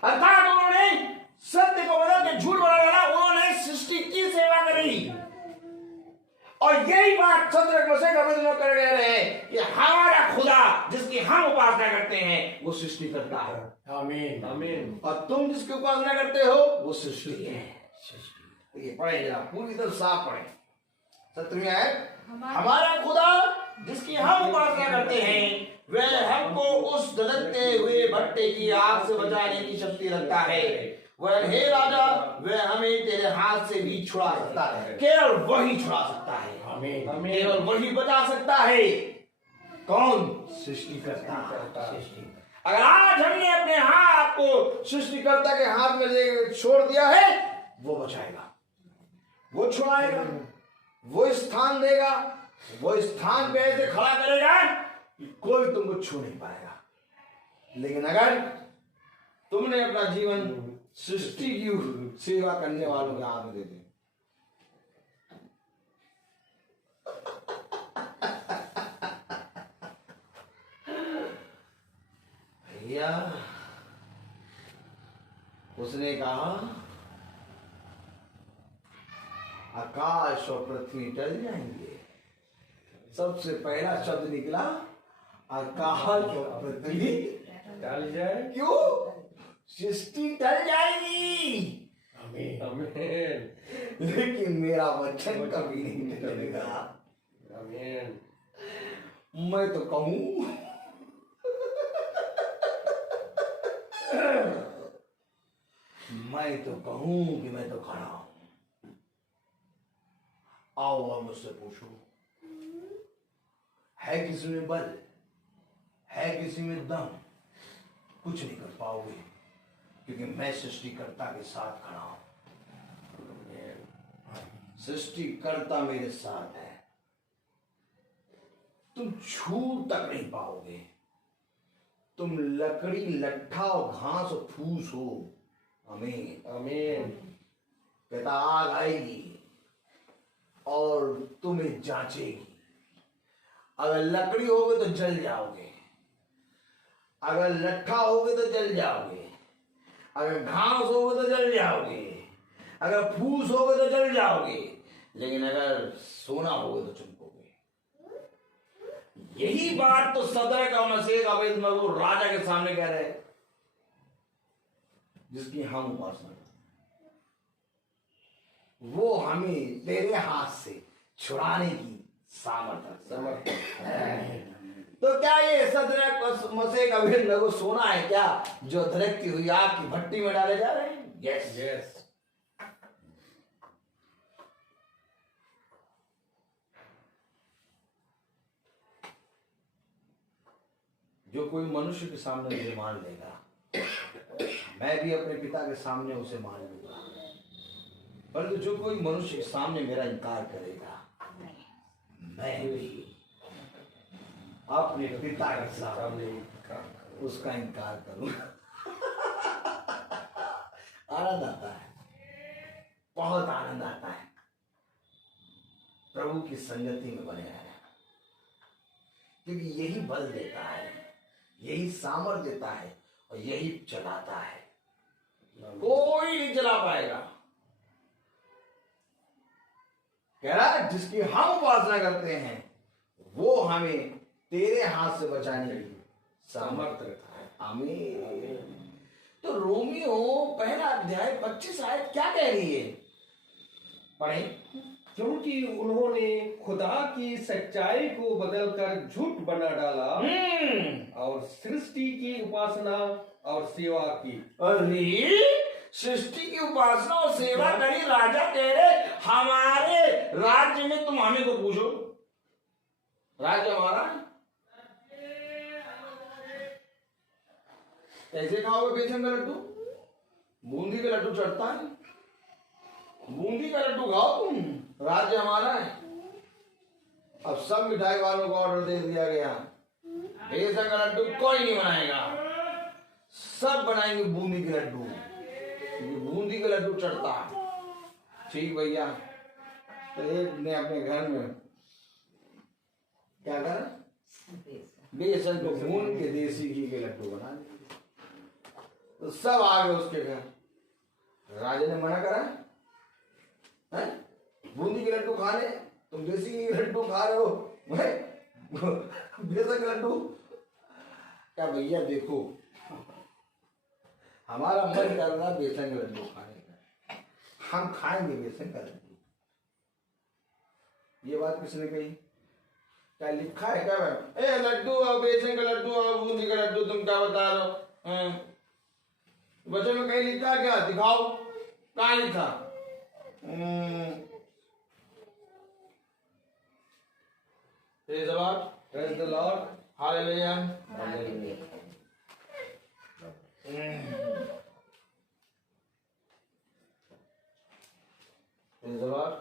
अर्थात उन्होंने सत्य को बदल के झूठ बना डाला, उन्होंने सृष्टि की सेवा करी। और यही बात शद्रक, मशेक, अबेदनगो कर रहे हैं कि हमारा खुदा जिसकी हम उपासना करते हैं वो सृष्टि करता है। आमीन आमीन। और तुम जिसकी उपासना करते हो वो सृष्टि है। ये पढ़े जरा पूरी तरह साफ पढ़े। 17वीं आयत, हमारा खुदा जिसकी हम उपासना करते हैं वह हमको उस धधकते हुए भट्टे की आग से बचाने की शक्ति रखता है। वह हे राजा, वह हमें तेरे हाथ से भी छुड़ा सकता है। केवल वही छुड़ा सकता है। केवल वही बचा सकता है। कौन? सृष्टिकर्ता। अगर आज हमने अपने हाथ को सृष्टिकर्ता के हाथ में छोड़ दिया है, वो बचाएगा, वो छुड़ाएगा, वो स्थान देगा, वो स्थान पे ऐसे खड़ा करेगा कि कोई तुमको छू नहीं पाएगा। लेकिन अगर तुमने अपना जीवन सृष्टि की सेवा करने वालों के हाथ में दे दिया, भैया उसने कहा आकाश और पृथ्वी टल जाएंगे। सबसे पहला शब्द निकला आकाश और पृथ्वी टल जाए। क्यों? सृष्टि टल जाएगी। आमीन आमीन। लेकिन मेरा वचन कभी नहीं टलेगा। आमीन। मैं तो कहूं कि मैं तो खड़ा हूं। आओ और मुझसे पूछो, है किसी में बल, है किसी में दम? कुछ नहीं कर पाओगे क्योंकि मैं सृष्टिकर्ता के साथ खड़ा हूं। सृष्टिकर्ता मेरे साथ है। तुम छू तक नहीं पाओगे। तुम लकड़ी, लट्ठा और घास और फूस हो। आमीन आमीन। कहता आग आएगी और तुम्हें जांचेगी। अगर लकड़ी होगे तो जल जाओगे, अगर लट्ठा होगे तो जल जाओगे, अगर घास होगे तो जल जाओगे, अगर फूस होगे तो जल जाओगे, लेकिन अगर सोना होगे तो चमकोगे। यही बात तो शद्रक और मशेक अबेदनगो राजा के सामने कह रहे हैं जिसकी हम उपासना करते हैं। वो हमें तेरे हाथ से छुड़ाने की सामर्थ्य है। तो क्या ये शद्रक मशेक अबेदनगो सोना है क्या जो धड़कती हुई आग की भट्टी में डाले जा रहे हैं? Yes yes. जो कोई मनुष्य के सामने मुझे मान लेगा, मैं भी अपने पिता के सामने उसे मान लूंगा। परंतु जो कोई मनुष्य के सामने मेरा इनकार करेगा, मैं भी अपने पिता के सामने उसका इनकार करूंगा। आनंद आता है, बहुत आनंद आता है प्रभु की संगति में बने रहना, क्योंकि यही बल देता है, यही सामर्थ देता है और यही चलाता है। कोई नहीं चला पाएगा। कह रहा है जिसकी हम उपासना करते हैं वो हमें तेरे हाथ से बचाने की सामर्थ रखता है। आमीन। तो रोमियो पहला अध्याय 25 आयत क्या कह रही है? पढ़े। क्योंकि उन्होंने खुदा की सच्चाई को बदलकर झूठ बना डाला और सृष्टि की उपासना और सेवा की। अरे सृष्टि की उपासना और सेवा करी। राजा कह रहे हमारे राज्य में तुम हमें को पूछो, राज्य हमारा है। कैसे खाओगे बेसन का लड्डू? बूंदी का लड्डू चढ़ता है, बूंदी का लड्डू खाओ तुम, राज्य हमारा है। अब सब मिठाई वालों को ऑर्डर दे दिया गया, बेसन का लड्डू कोई नहीं बनाएगा, सब बनाएंगे बूंदी के लड्डू, क्योंकि बूंदी का लड्डू चढ़ता है। ठीक भैया। तो एक ने अपने घर में क्या करा, बेसन को भून के देसी घी के लड्डू बना दिए। तो सब आ गए उसके घर। राजा ने मना करा, है बूंदी के लड्डू खाने, तुम देसी घी के लड्डू खा रहे हो, बेसन के लड्डू। क्या भैया देखो, हमारा मन कर रहा बेसन के लड्डू खाने का, हम खाएंगे बेसन का लड्डू। ये बात किसने कही? क्या लिखा है क्या? ए लड्डू और बेसन का लड्डू और बूंदी का लड्डू, तुम क्या बता रहे हो? वचन में कहीं लिखा है क्या? दिखाओ, कहाँ लिखा? Praise the Lord. Praise the Lord. Hallelujah. Praise the Lord.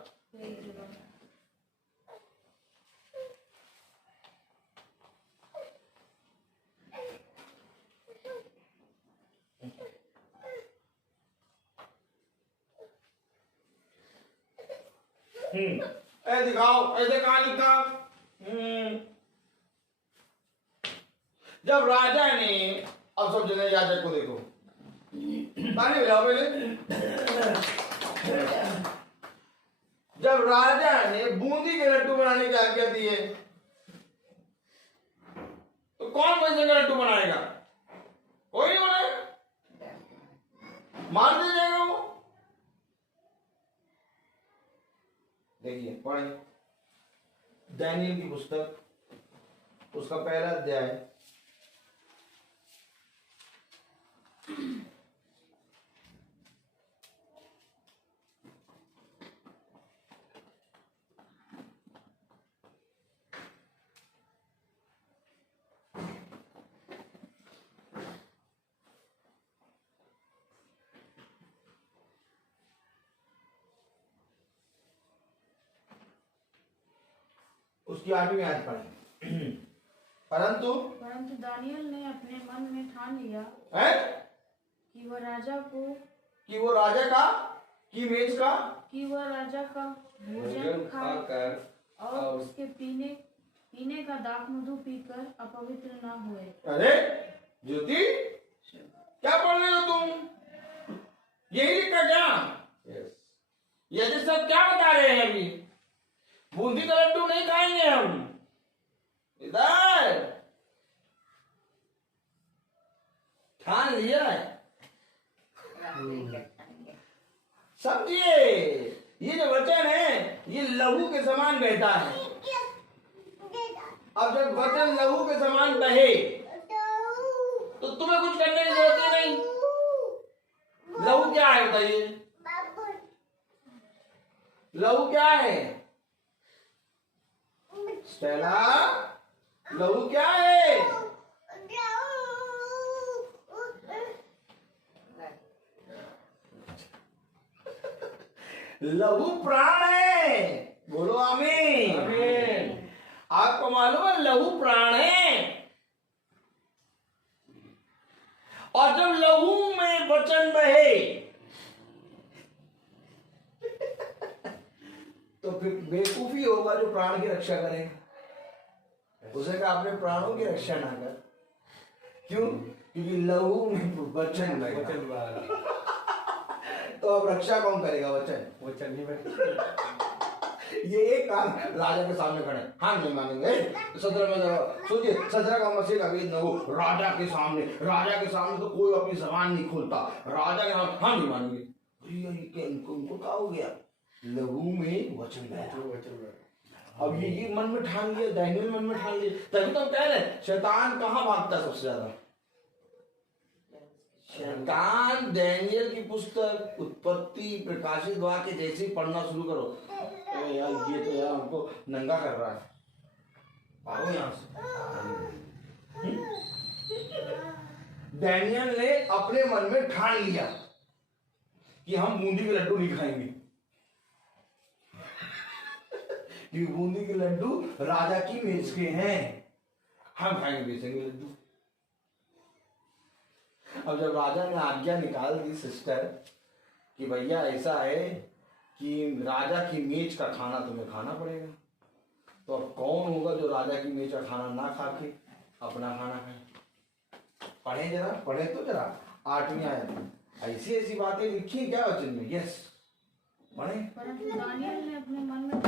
ऐ दिखाओ, ऐसे कहाँ लिखा? जब राजा ने, अब सब जने याजक को देखो, ताली बजाओ पहले। जब राजा ने बूंदी के लड्डू बनाने की आज्ञा दी है, तो कौन बेसन का लड्डू बनाएगा? कोई नहीं बनाएगा, मार दिया जाएगा वो। देखिए पढ़िए दानियेल की पुस्तक, उसका पहला अध्याय, उसकी 8वीं आयत पढ़ें। परंतु दानियेल ने अपने मन में ठान लिया है कि वह राजा को, कि वो राजा का, कि मेज का, कि वह राजा का भोजन भोजन खाए खाकर और उसके पीने का दाख मधु पीकर अपवित्र न हुए। अरे ज्योति क्या पढ़ रहे हो तुम? यही लिखा क्या? Yes. ये सब क्या बता रहे हैं अभी? बूंदी का लड्डू नहीं खाएंगे हम। इधर ठान लिया है। समझिए, ये जो वचन है ये लहू के समान बहता है। अब जब वचन लहू के समान बहे तो तुम्हें कुछ करने की जरूरत ही नहीं। लहू क्या है बताइए? लहू क्या है? स्टेला, लहू क्या है? लहू प्राण है। बोलो आमीन। आमीन। आपको मालूम है लहू प्राण है, और जब लहू में वचन बहे तो फिर बेवकूफी होगा जो प्राण की रक्षा करेगा। उसे कहा अपने प्राणों की रक्षा ना कर। क्यों? क्योंकि लहू में वचन बहेगा। वचन बहा। तो अब रक्षा कौन करेगा? वचन। वचन ही बहा। ये एक काम राजा के सामने खड़े, हम नहीं मानेंगे। सदर में सोचिए, सदर का मसीह का वेद न हो राजा के सामने तो कोई अपनी जबान नहीं खोलता। राजा के सामने हम नहीं मानेंगे। इनको क्या हो गया? लहू में वचन बहा। अब ये मन में ठान लिया, दानियल मन में ठान लिया। तभी तो कह रहे शैतान कहाँ भागता सबसे ज्यादा? शैतान दानियल की पुस्तक उत्पत्ति प्रकाशित वाक्य जैसे ही पढ़ना शुरू करो, अरे यार ये तो यार हमको नंगा कर रहा है, भागो यहाँ से। दानियल ने अपने मन में ठान लिया कि हम बूंदी के लड्डू नहीं खाएंगे, क्योंकि बूंदी के लड्डू राजा की मेज के हैं, हम खाएंगे बेचेंगे लड्डू। अब जब राजा ने आज्ञा निकाल दी सिस्टर कि भैया ऐसा है कि राजा की मेज का खाना तुम्हें खाना पड़ेगा, तो अब कौन होगा जो राजा की मेज का खाना ना खा के अपना खाना खाए? पढ़े जरा, पढ़े तो जरा 8वीं आयत। ऐसी ऐसी बातें लिखी क्या वचन में? यस पढ़े। परंतु दानियल ने अपने मन में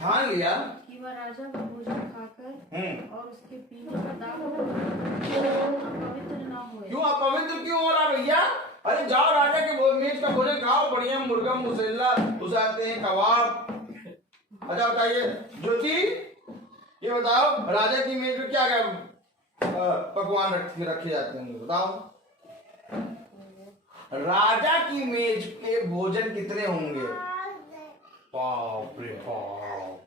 ठान लिया कि वह राजा का भोजन खाकर और उसके पीने का दाग अपवित्र न होए। क्यों अपवित्र क्यों हो रहा भैया? अरे जाओ राजा के मेज का भोजन खाओ, बढ़िया मुर्गा मुसल्ला उसाते हैं, कबाब। अच्छा बताइए ज्योति, ये बताओ राजा की मेज में क्या क्या पकवान रखे जाते हैं? बताओ राजा की मेज के भोजन कितने होंगे? बाप रे बाप।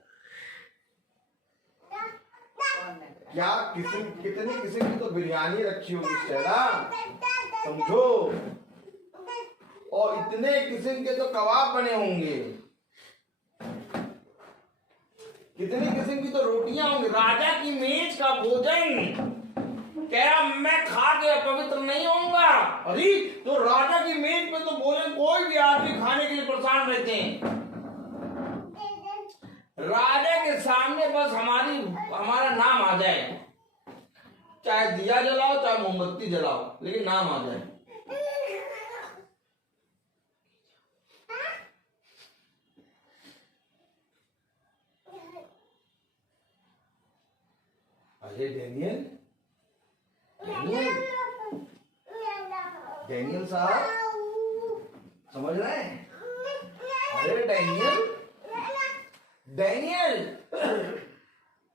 क्या कितने किस्म की तो बिरयानी रखी होगी स्टेला, समझो, और इतने किस्म के तो कबाब बने होंगे, कितने किस्म की तो रोटियां होंगी। राजा की मेज का भोजन क्या मैं खा के अपवित्र नहीं होऊंगा? अरे तो राजा की मेज पे तो भोजन कोई भी आदमी खाने के लिए परेशान रहते हैं। राजा के सामने बस हमारा नाम आ जाए, चाहे दिया जलाओ चाहे मोमबत्ती जलाओ, लेकिन नाम आ जाए। अरे डैनियल साहब समझ रहे हैं? अरे डैनियल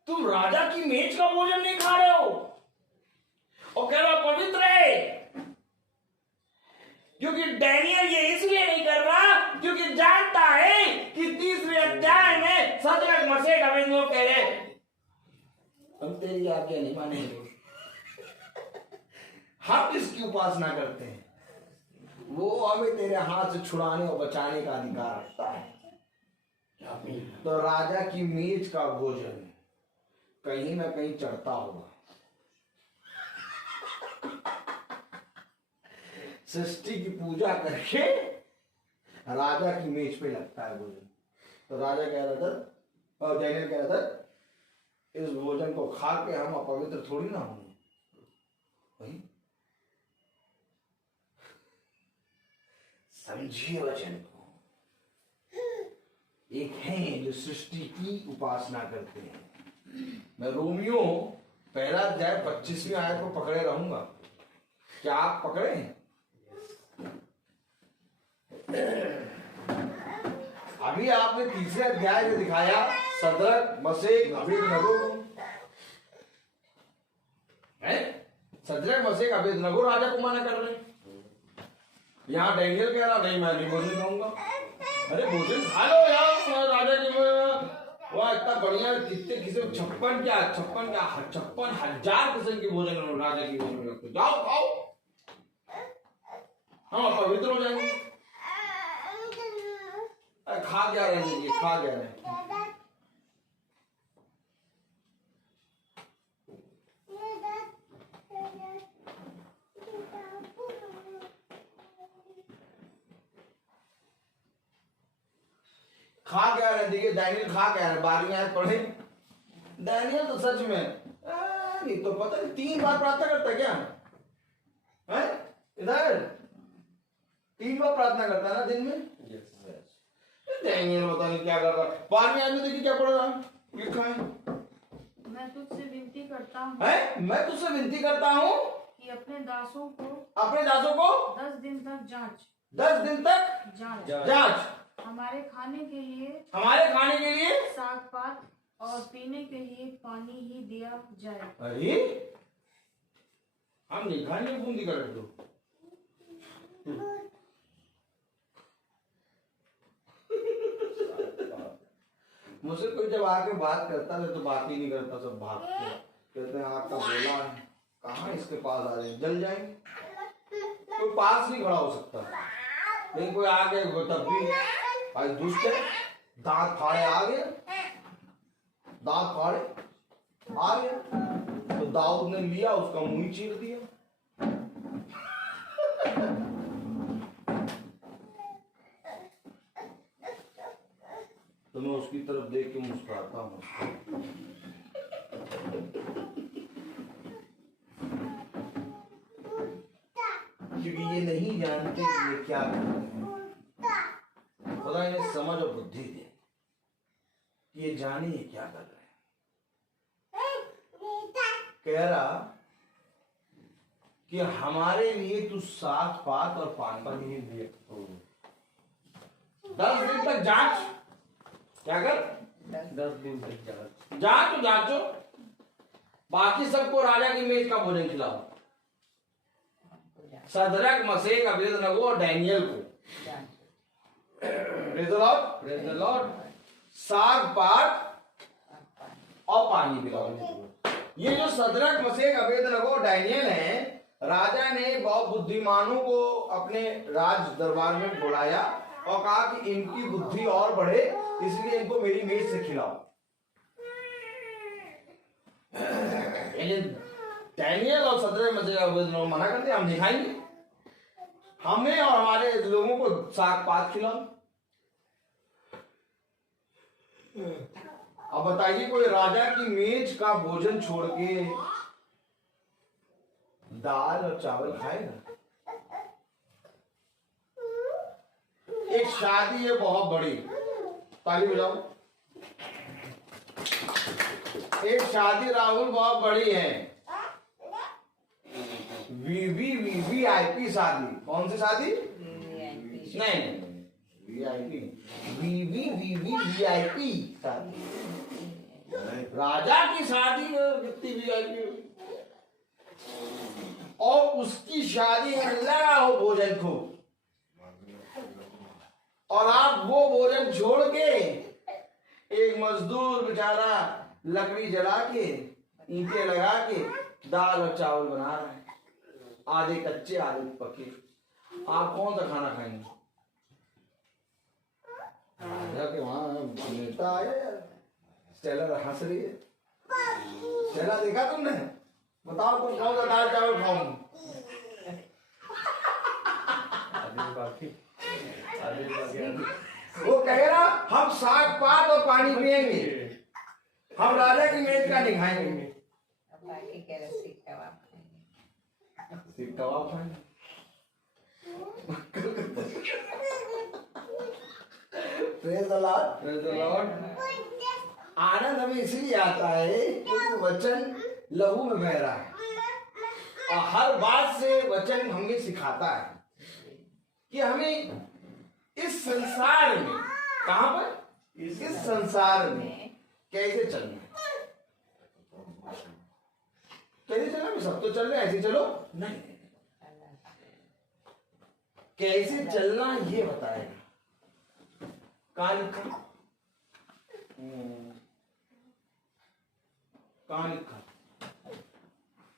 तुम राजा की मेज का भोजन नहीं खा रहे हो और कह रहे हो पवित्र है। क्योंकि डैनियल ये इसलिए नहीं कर रहा क्योंकि जानता है कि 3रे अध्याय में सदरक मशेक अबेदनगो कह रहे हम तेरी आज्ञा नहीं मानेंगे, हम इसकी उपासना करते हैं, वो हमें तेरे हाथ से छुड़ाने और बचाने का अधिकार रखता है। तो राजा की मेज का भोजन कहीं ना कहीं चढ़ता होगा। सृष्टि की पूजा करके राजा की मेज पे लगता है भोजन। तो राजा कह रहा था और डैनियल कह रहा था इस भोजन को खा के हम अपवित्र थोड़ी ना होंगे। वही समझिए वचन को। एक है जो सृष्टि की उपासना करते हैं। मैं रोमियो 1 अध्याय 25वीं आयत को पकड़े रहूंगा। क्या आप पकड़े हैं? अभी आपने 3रे अध्याय में दिखाया सदरक मशेक अबेदनगो है। सदरक मशेक अबेदनगो राजा को मना कर रहे। यहाँ डैनियल कह रहा नहीं मैं नहीं भोजन खाऊंगा। अरे भोजन खा लो यार राजा जी में, वाह इतना बढ़िया, कितने किस्म 56,000 किस्म के भोजन राजा की भोजन रखते, जाओ खाओ, हम पवित्र हो जाएंगे। खा क्या रहे हैं ये, खा क्या रहे हैं? खा क्या रहे? देखिए डैनियल खा क्या रहे? 12वीं आयत पढ़े। डैनियल तो सच में नहीं तो पता नहीं 3 बार प्रार्थना करता है क्या है? इधर 3 बार प्रार्थना करता है ना दिन में। डैनियल पता नहीं क्या कर रहा है। 12वीं आयत में देखिए क्या पढ़ रहा है, लिखा है मैं तुझसे विनती करता हूँ मैं तुझसे विनती करता हूँ कि अपने दासों को 10 दिन तक जांच 10 दिन तक जांच हमारे खाने के लिए साग पात और पीने के लिए पानी ही दिया जाए। अरे हम नहीं खाएंगे बूंदी का लड्डू। मुझसे कोई जब आके बात करता है तो बात ही नहीं करता, सब भागते हैं, कहते हैं आपका बोला है, कहाँ इसके पास आ रहे, जल जाएंगे। कोई पास नहीं खड़ा हो सकता, लेकिन कोई आ गए तब भी भाई दुष्ट है, दांत फाड़े आ गए, दांत फाड़े आ गया तो दाऊद ने लिया उसका मुंह ही चीर दिया। तो मैं उसकी तरफ देख के मुस्कुराता हूँ। क्योंकि ये नहीं जानते कि ये क्या कर रहे हैं। खुदा इन्हें समझ और बुद्धि दे, ये जाने ये क्या कर रहे हैं। कह रहा कि हमारे लिए तू साग पात और पानी दिए। 10 दिन तक जांच, क्या कर? 10 दिन तक जांच तो जांचो, बाकी सबको राजा की मेज का भोजन खिलाओ। सदरक मशेक अबेदनगो और डैनियल को प्रेज़ द लॉर्ड साग पात और पानी पिलाओ। ये जो सदरक मशेक अबेदनगो और डैनियल हैं, राजा ने बहुत बुद्धिमानों को अपने राज दरबार में बुलाया और कहा कि इनकी बुद्धि और बढ़े, इसलिए इनको मेरी मेज से खिलाओ। डैनियल और सदरक मशेक अबेदनगो मना कर दिया, हम नहीं खाएंगे, हमें और हमारे लोगों को साग पात खिलाओ। अब बताइए कोई राजा की मेज का भोजन छोड़ के दाल और चावल खाएगा? एक शादी है बहुत बड़ी, ताली बजाओ। एक शादी राहुल बहुत बड़ी है, वीवीआईपी शादी। कौन सी शादी? नहीं वीआईपी, वीवीआईपी शादी। राजा की शादी में कितनी वीआईपी, और उसकी शादी में लगा हो भोजन को, और आप वो भोजन छोड़ के एक मजदूर बेचारा लकड़ी जला के ईंटें लगा के दाल और चावल बना रहा है, आधे कच्चे आधे पके। आप कौन सा खाना खाएंगे? राजा के वहां नेता आया, स्टेला हंस रही है। स्टेला देखा तुमने? बताओ तुम कौन सा दाल चावल खाओगे? वो कह रहा हम साग पात और पानी पिएंगे, हम राजा की मेज का नहीं खाएंगे। सीख कबाब खाएंगे। Praise the Lord, praise the Lord. आनंद हमें इसलिए आता है क्योंकि वचन लहू में बह रहा है, और हर बात से वचन हमें सिखाता है कि हमें इस संसार में, कहां पर? इस संसार में कैसे चलना है। कैसे चलना? सब तो चल रहे ऐसे चलो नहीं, कैसे चलना ये बताएगा। कहां लिखा? कहां लिखा?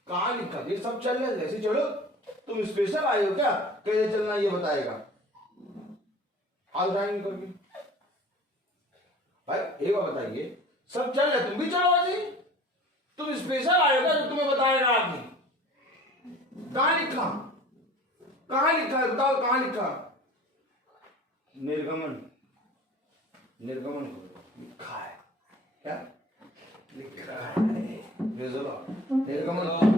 कहां लिखा? ये सब चल रहे ऐसे चलो। तुम स्पेशल आए हो क्या? कैसे चलना ये बताएगा। आउटलाइन करके भाई एक बात बताइए, सब चल रहे, तुम भी चलो ऐसे। तुम स्पेशल आए हो जो तुम्हें बताएगा आगे? कहाँ लिखा, कहाँ लिखा है बताओ, कहाँ लिखा? निर्गमन, निर्गमन लिखा है क्या? लिखा है निर्गमन।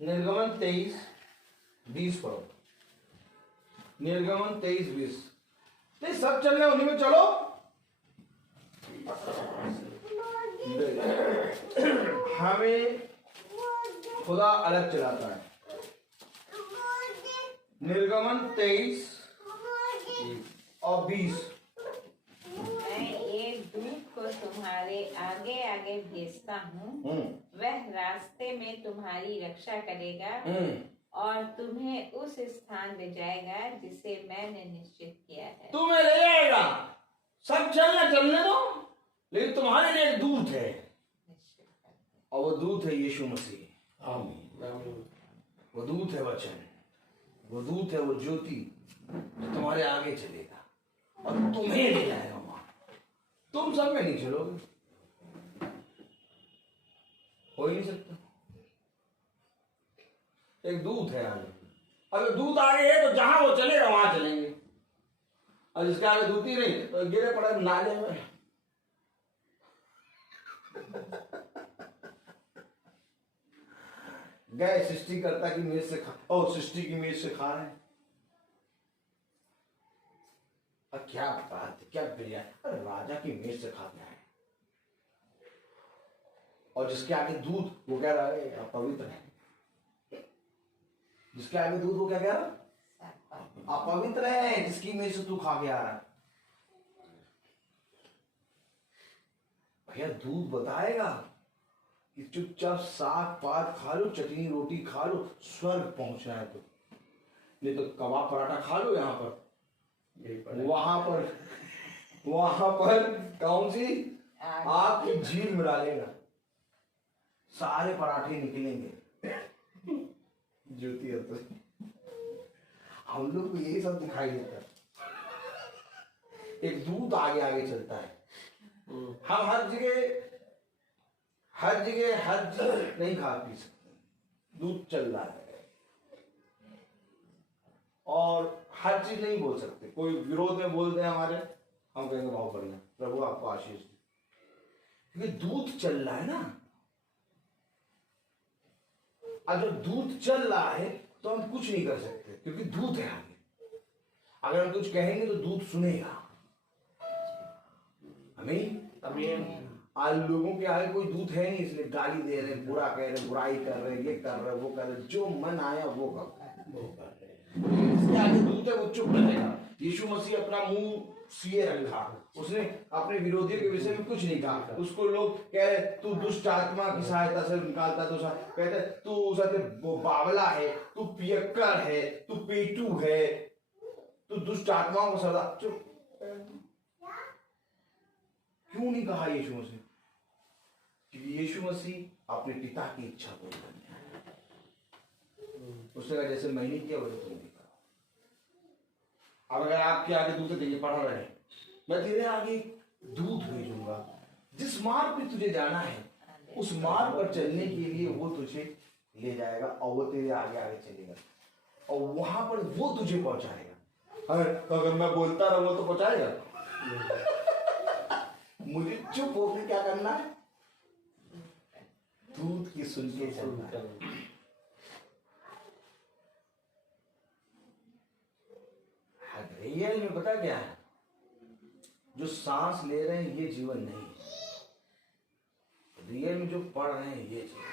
निर्गमन 23:20 पढ़ो। निर्गमन 23:20। नहीं सब चल रहे, उन्हीं में चलो। हमें खुदा अलग चलाता है। निर्गमन 23 और 20। मैं एक दूत को तुम्हारे आगे आगे भेजता हूँ, वह रास्ते में तुम्हारी रक्षा करेगा और तुम्हें उस स्थान ले जाएगा जिसे मैंने निश्चित किया है। तुम्हें ले जाएगा, सब चलने दो, लेकिन तुम्हारे लिए एक दूत है, और वो दूत है यीशु मसीह। आमीन। वो दूत है वचन, वो दूत है वो ज्योति जो तुम्हारे आगे चलेगा और तुम्हें ले जाएगा वहां। तुम सब में नहीं चलोगे, हो ही नहीं सकता। एक दूत है आगे, अगर दूत आगे है तो जहां वो चलेगा वहां चलेंगे, और जिसके आगे दूत ही नहीं तो गिरे पड़े नाले में। गए सृष्टिकर्ता की मेज से खा, ओ सृष्टि की मेज से खा रहे हैं। अब क्या बात है, क्या बिरयानी, अरे राजा की मेज से खाते हैं। और जिसके आगे दूध वो कह रहा है अपवित्र है। जिसके आगे दूध वो क्या कह रहा है? अपवित्र है, जिसकी मेज से तू खा के आ रहा है। भैया दूध बताएगा कि चुपचाप साग पात खा लो, चटनी रोटी खा लो, स्वर्ग पहुंचना है तो। नहीं तो कबाब पराठा खा लो यहाँ पर, वहां पर कौन सी आग की झील में डालेगा, सारे पराठे निकलेंगे। ज्योति है तो हम लोग को यही सब दिखाई देता है। एक दूध आगे आगे चलता है। हम हर जगह नहीं खा पी सकते, दूध चल रहा है। और हर चीज नहीं बोल सकते, कोई विरोध में बोलते हैं हमारे, हम कहेंगे बहुत बढ़िया, प्रभु आपको आशीष दे, क्योंकि दूध चल रहा है ना। अगर दूध चल रहा है तो हम कुछ नहीं कर सकते, क्योंकि दूध है आगे। अगर हम कुछ कहेंगे तो दूध सुनेगा। हमें आज लोगों के आगे कोई दूत है नहीं, इसलिए गाली दे रहे, बुरा कह रहे, बुराई कर रहे, ये कर रहे, वो कर रहे, जो मन आया वो कर रहे। इसके आगे दूत है वो चुप रहेगा। यीशु मसीह अपना मुंह सिए रखा, उसने अपने विरोधियों के विषय में कुछ नहीं कहा। उसको लोग कह रहे तू दुष्ट आत्मा की सहायता से निकालता, तो कहते तू वो बावला है, तू पियक्कर है, तू पेटू है, तू दुष्ट आत्माओं को सदा। चुप क्यों नहीं कहा यीशु मसीह? क्योंकि यीशु मसीह अपने पिता की इच्छा को करने आया। उसने कहा जैसे मैंने किया वैसे तुम भी करो। अब अगर आपके आगे दूध देखिए पढ़ रहे हैं, मैं तेरे आगे दूध भेजूंगा, जिस मार्ग पे तुझे जाना है उस मार्ग पर चलने के लिए वो तुझे ले जाएगा, और वो तेरे आगे आगे चलेगा, और वहां पर वो तुझे पहुंचाएगा। अगर मैं बोलता रहूंगा तो पहुंचाएगा? मुझे चुप होकर क्या करना है? दूध की सुन के चलना है। रियल में पता क्या है, जो सांस ले रहे हैं ये जीवन नहीं है, रियल में जो पढ़ रहे हैं ये जीवन,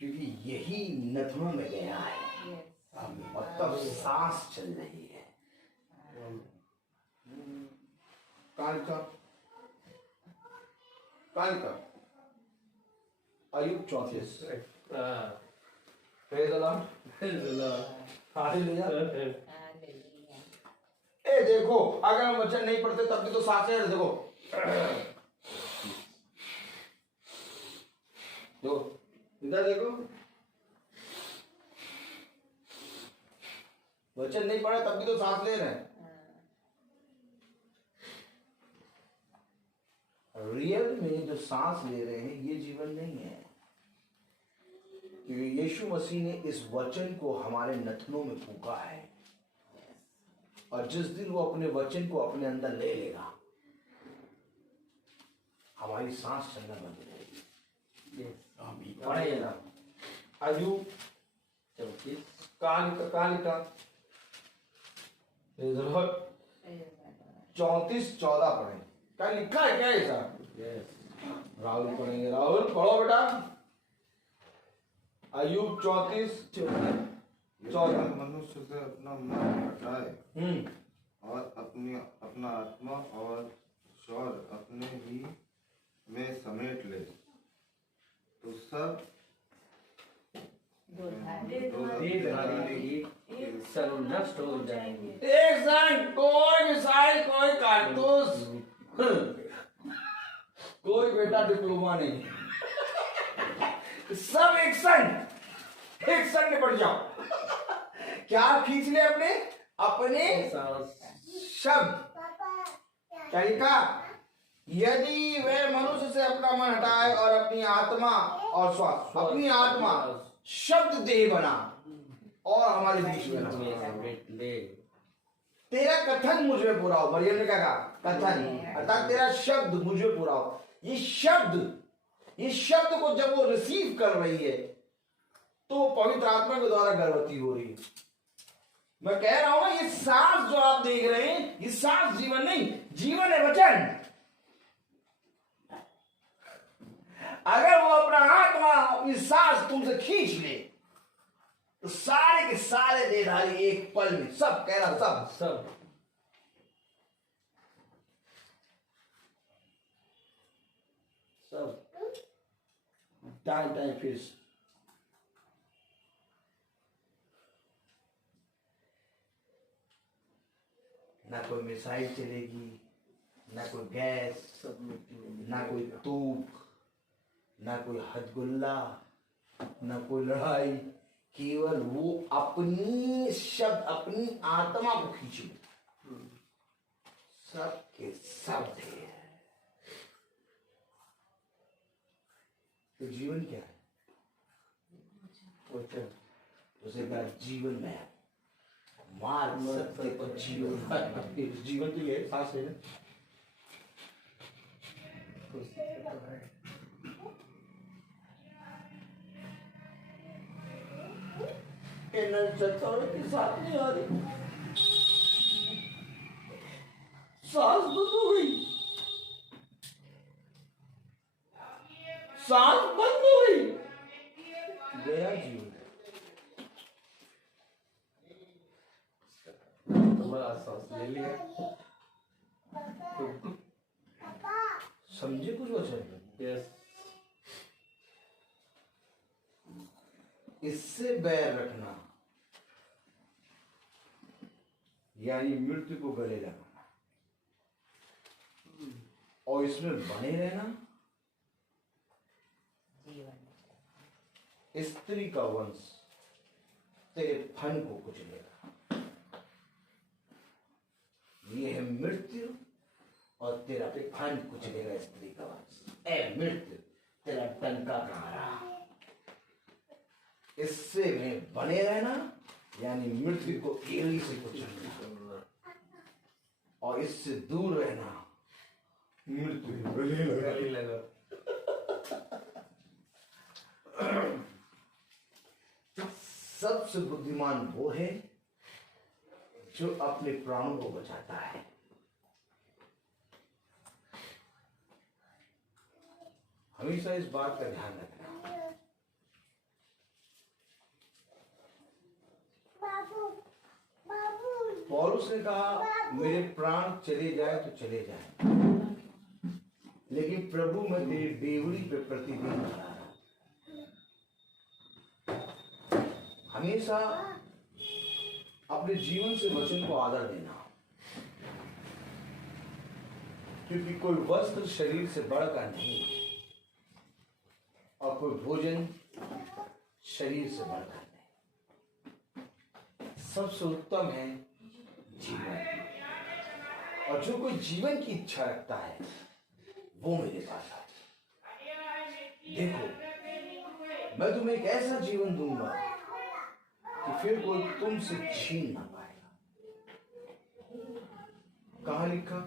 क्योंकि यही नथनों में गया है, मतलब सांस चल रही है। कालिका कालिका आयुब 34। Praise the Lord, hallelujah. ए देखो, अगर हम वचन नहीं पढ़ते तब भी तो सांस ले रहे, देखो इधर देखो, वचन नहीं पढ़े तब भी तो सांस ले रहे हैं। रियल में जो सांस ले रहे हैं ये जीवन नहीं है, क्योंकि यीशु मसीह ने इस वचन को हमारे नथनों में फूंका है, और जिस दिन वो अपने वचन को अपने अंदर ले लेगा हमारी सांस चलना बंद हो जाएगी। पढ़े ना अयूब 34 कालिका 34:14 पढ़े। क्या लिखा है क्या ऐसा? राहुल पढ़ेंगे, राहुल पढ़ो बेटा। अयूब 34:14। मनुष्य से अपना मन हटाए और अपना आत्मा और स्वर अपने ही में समेट ले तो सब नष्ट हो जाएंगे। एक संग, कोई मिसाइल, कोई कारतूस, कोई बेटा डिप्लोमा नहीं, सब एक संग निपट जाओ। क्या खींच ले अपने शब्द। क्या लिखा? यदि वह मनुष्य से अपना मन हटाए और अपनी आत्मा और श्वास, अपनी आत्मा शब्द देह बना और हमारे बीच में रहा। तेरा कथन मुझ में पूरा हो। मरियम ने क्या कहा? कथन, अर्थात तेरा शब्द मुझ में पूरा हो। ये शब्द को जब वो रिसीव कर रही है तो पवित्र आत्मा के द्वारा गर्भवती हो रही है। मैं कह रहा हूं ना, ये सांस जो आप देख रहे हैं, ये सांस जीवन नहीं, जीवन है वचन। अगर वो अपना आत्मा, अपनी सांस तुमसे खींच ले तो सारे के सारे देहधारी एक पल में, सब कह रहा, सब टाइम फिर ना कोई मिसाइल चलेगी, ना कोई गैस, ना कोई तूप, ना कोई हथगुल्ला, ना कोई लड़ाई, केवल वो अपनी शब्द, अपनी आत्मा को खींचे। सब के सब है। तो जीवन क्या है? उसे कहा जीवन में मार्ग सत्य को जीवन। जीवन तो ये सांस है ना। के साथ नहीं आ रही, सांस बंद हो गई, सांस बंद हो गई, गया जीवन। तुम्हारा सांस ले लिया, समझे कुछ वचन? यस। इससे बैर रखना यानी मृत्यु को गले लगाना, और इसमें बने रहना स्त्री का वंश तेरे फन को कुचलेगा। ये है मृत्यु और तेरा फन कुचलेगा स्त्री का वंश। ए मृत्यु, तेरा डंका कहाँ रहा? इससे में बने रहना यानी मृत्यु को एड़ी से कुचलना, और इससे दूर रहना मृत्यु को गले लगा। सबसे बुद्धिमान वो है जो अपने प्राणों को बचाता है। हमेशा इस बात का ध्यान रखना। पौलुस ने कहा मेरे प्राण चले जाए तो चले जाए, लेकिन प्रभु मैं तेरी बेवड़ी पे प्रतिदिन बना रहा। हमेशा अपने जीवन से वचन को आदर देना, क्योंकि कोई वस्त्र शरीर से बढ़कर नहीं और कोई भोजन शरीर से बढ़कर नहीं। सबसे उत्तम है जीवन, और जो कोई जीवन की इच्छा रखता है वो मेरे पास आए। देखो, मैं तुम्हें एक ऐसा जीवन दूंगा कि फिर कोई तुमसे छीन ना पाएगा। कहां लिखा,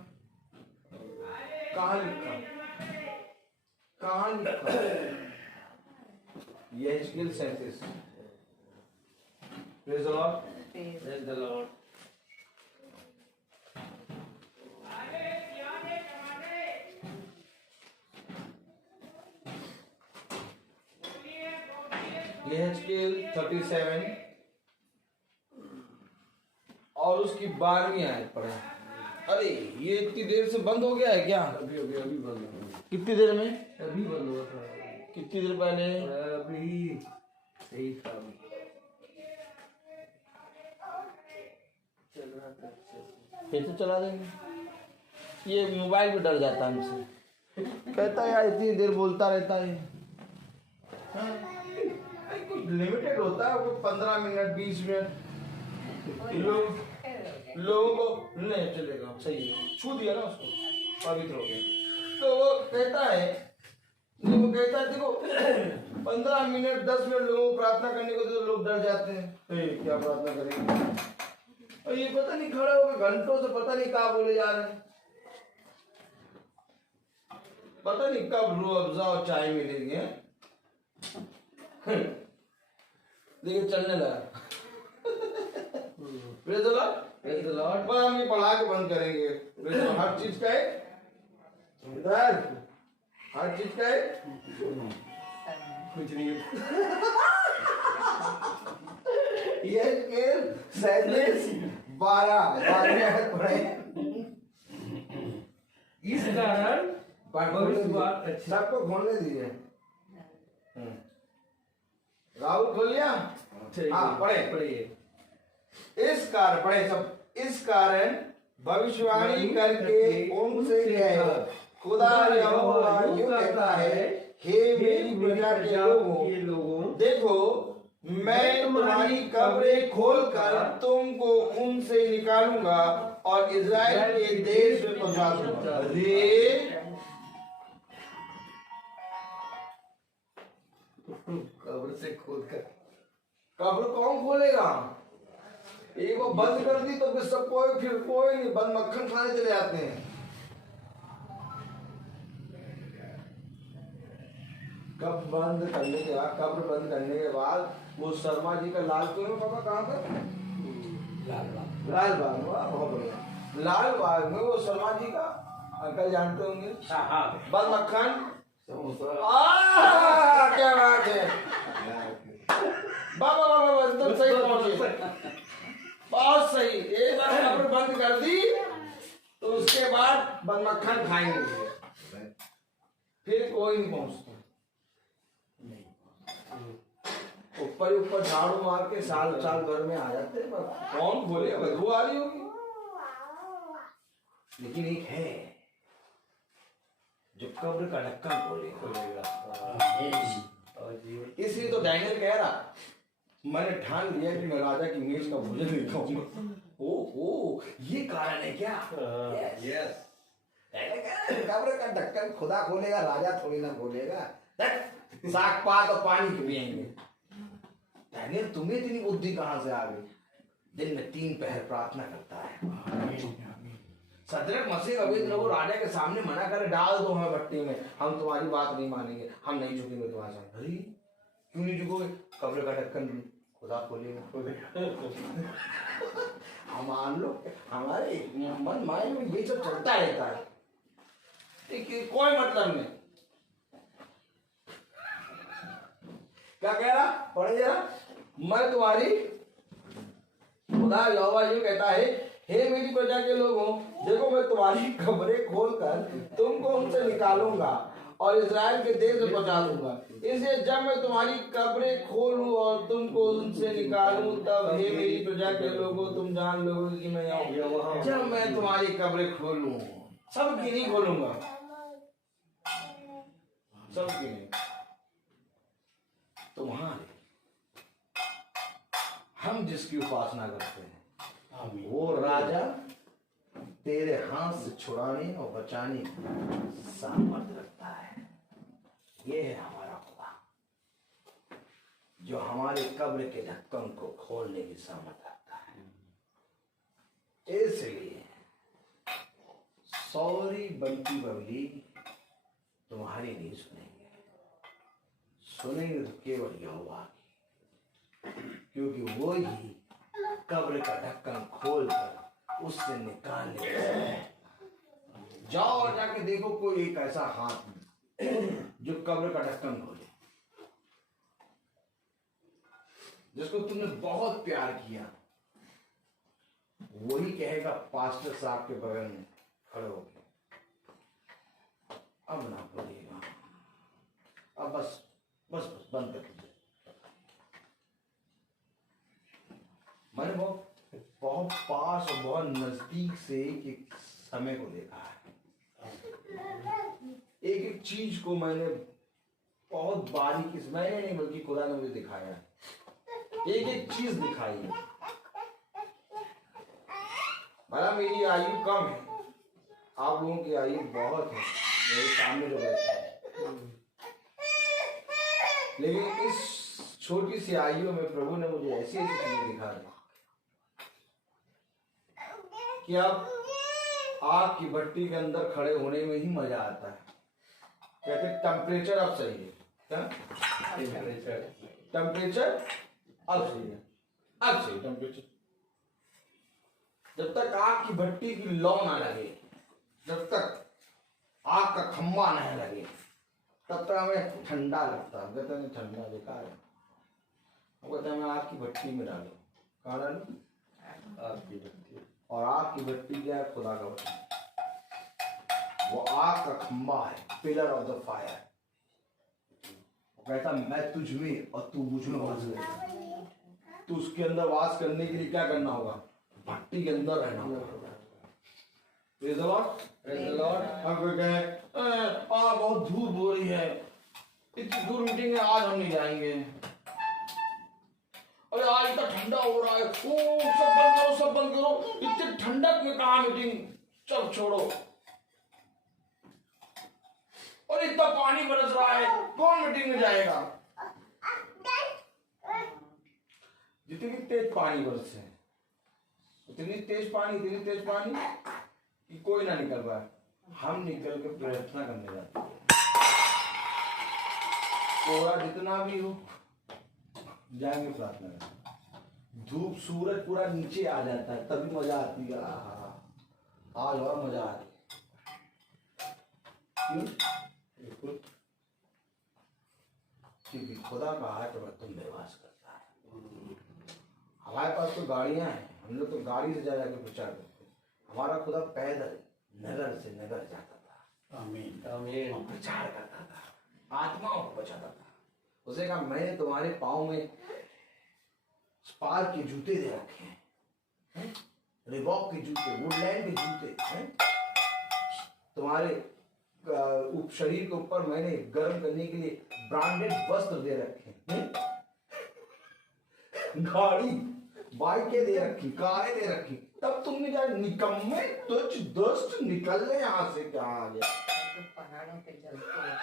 कहां लिखा, कहां लिखा? यहेजकेल 37। Praise the Lord, Praise the Lord. यहेजकेल 37 और उसकी 12वीं आयत पढ़े। अरे ये इतनी देर से बंद हो गया है क्या? अभी अभी अभी बंद हुआ। कितनी देर में? अभी बंद हुआ था। कितनी देर पहले? अभी सही था। चल रहा था। फिर से चला देंगे। ये मोबाइल पे डर जाता है हमसे, कहता है यार इतनी देर बोलता रहता है। हाँ? कुछ लिमिटेड होता है, वो 15 मिनट 20 मिनट लोगों को नहीं चलेगा। सही है, छू दिया ना उसको, पवित्र हो गया। तो वो कहता है, वो कहता है देखो 15 मिनट 10 मिनट लोगों को प्रार्थना करने को तो लोग डर जाते हैं। क्या प्रार्थना करेंगे? और ये पता नहीं खड़े होकर घंटों से पता नहीं कहाँ बोले जा रहे हैं, पता नहीं कब रूह अफ़ज़ा और चाय मिलेगी। देखिए चलने लगा। Praise the Lord, Praise the Lord. पर हम ये पढ़ा के बंद करेंगे। Praise the Lord. हर चीज का है, हर चीज का है। कुछ नहीं। यहेजकेल 12 पढ़े। इस कारण भविष्यवाणी अच्छी। सबको खोलने दीजिए। राहुल खोल लिया? हाँ पढ़े। पढ़िए। इस कारण पढ़े सब। इस कारण भविष्यवाणी करके उनसे कहे, खुदा यहोवा यूं कहता है, हे मेरी प्रजा के लोगों, देखो मैं तुम्हारी कब्रें खोलकर तुमको उनसे निकालूंगा और इज़राइल के देश में पहुंचा दूंगा। अरे कब्र से खोद कर कब्र कौन खोलेगा? एक बार बंद कर दी तो फिर सब कोई नहीं, बंद मक्खन खाने चले जाते हैं। कब बंद करने के बाद, कब्र बंद करने के बाद वो शर्मा जी का लाल किला पापा कहाँ पे? लाल बाग। बहुत बढ़िया। लाल बाग में वो शर्मा जी का अंकल जानते होंगे, बंद मक्खन। क्या बात है, बाबा बाबा एकदम सही पहुंचे, बहुत सही। एक बार कब्र बंद कर दी तो उसके बाद बंद मक्खन खाएंगे, फिर कोई नहीं पहुंचता। ऊपर ऊपर झाड़ू मार के साल घर में आ जाते हैं, कौन बोले बदबू आ रही होगी। लेकिन एक है जो कब्र का ढक्कन खोलेगा। इसलिए तो डैनियल कह रहा, मैंने ठान लिया कि मैं राजा की मेज का भोजन नहीं खाऊंगा। ओ ये कारण है क्या? यस। कब्र का ढक्कन खुदा खोलेगा, राजा थोड़ी ना खोलेगा। साग पात और पानी पिएंगे। डैनियल तुम्हें इतनी बुद्धि कहां से आ गई? दिन में 3 पहर प्रार्थना करता है। सदरक मसीह अबेदनगो राजा के सामने मना करे, डाल दो हमें भट्टी में, हम तुम्हारी बात नहीं मानेंगे, हम नहीं झुकेंगे तुम्हारे सामने। अरे क्यों नहीं झुकोगे? कब्र का ढक्कन खुदा खोलेगा। मान लो हमारे मन माइंड में ये सब चलता रहता है, कोई मतलब नहीं। क्या कह रहा, पढ़े जरा। मैं तुम्हारी खुदा यहोवा यूं कहता है, हे मेरी प्रजा के लोगों, देखो मैं तुम्हारी कब्रें खोलकर तुमको उनसे निकालूंगा और इजराइल के देश में पहुंचा दूंगा। इसलिए जब मैं तुम्हारी कब्रें खोलूं और तुमको उनसे निकालूं, तब हे मेरी प्रजा के लोगों तुम जान लोगे कि मैं यहोवा। जब मैं तुम्हारी कब्रें खोलूं, सबकी नहीं खोलूंगा, सबकी नहीं, तुम्हारे। हम जिसकी उपासना करते हैं वो राजा तेरे हाथ से छुड़ाने और बचाने की सामर्थ रखता है। ये है हमारा खुदा जो हमारे कब्र के ढक्कन को खोलने की सामर्थ रखता है। इसलिए सॉरी बंटी बबली तुम्हारी नहीं सुनेंगे, सुनेंगे तो केवल यहोवा की, क्योंकि वो ही कब्र का ढक्कन खोलकर उससे निकालने। जाओ और जाके देखो कोई एक ऐसा हाथ जो कब्र का ढक्कन खोले, जिसको तुमने बहुत प्यार किया, वही कहेगा पास्टर साहब के बगल में खड़े होके, अब ना बोलिएगा, अब बस बस बस बंद कर दीजिए। मैंने बहुत पास और बहुत नजदीक से एक समय को देखा है, एक एक चीज को मैंने बहुत बारीकी से, मैंने नहीं बल्कि खुदा ने मुझे दिखाया है, एक एक चीज दिखाई है। भला मेरी आयु कम है, आप लोगों की आयु बहुत है, मेरे सामने जो बैठे हैं, लेकिन इस छोटी सी आयु में प्रभु ने मुझे ऐसी ऐसी चीजें दिखा दी कि अब आग की भट्टी के अंदर खड़े होने में ही मजा आता है। कहते टेम्परेचर अब सही है, क्या टेम्परेचर अब सही है, अब सही टेम्परेचर। जब तक आग की भट्टी की लौ ना लगे, जब तक आग का खंबा नहीं लगे, तब तक हमें ठंडा लगता है। कहते हैं ठंडा बेकार है, वो कहते हैं मैं आग की भट्टी में डालो। कहाँ डालो? आग की भट्टी। और आग की भट्टी क्या है? खुदा का वचन। वो आग का खंबा है, पिलर ऑफ द फायर। कहता मैं तुझ में और तू मुझ में वास करेगा। तू उसके अंदर वास करने के लिए क्या करना होगा? भट्टी के अंदर रहना होगा। Praise the Lord, praise the Lord. हम कोई कहे बहुत धूप हो रही है, इतनी दूर मीटिंग है, आज हम नहीं जाएंगे। अरे आज इतना ठंडा हो रहा है, ओ सब बंद करो, सब बंद करो, इतने ठंडक में कहाँ मीटिंग, चल छोड़ो। और इतना पानी बरस रहा है, कौन मीटिंग में जाएगा? जितनी तेज पानी बरसे, इतनी तेज पानी कि कोई ना निकल पाए। हम निकल के प्रार्थना करने जाते हैं, कोहरा जितना भी हो जाएंगे प्रार्थना करने। धूप सूरज पूरा नीचे आ जाता है, तभी मजा आती है। आज और मजा आ रही है, क्योंकि खुदा का हाथ तुम में वास करता है। हमारे पास तो गाड़ियां हैं, हम लोग तो गाड़ी से जा जाके प्रचार करते हैं। हमारा खुदा पैदल नगर से नगर जाता था, आमीन आमीन, प्रचार करता था, आत्माओं को बचाता था। उसे कहा मैंने तुम्हारे पाँव में स्पार के जूते दे रखे हैं, रिबॉक के जूते, वुडलैंड के जूते हैं, तुम्हारे शरीर के ऊपर मैंने गर्म करने के लिए ब्रांडेड वस्त्र दे रखे हैं, गाड़ी बाइकें दे रखी, कारें दे रखी, तब तुमने क्या निकम्मे तुच्छ दुष्ट निकल ले यहाँ से, क्या आ गया? तो पहाड़ों पे चलते हैं।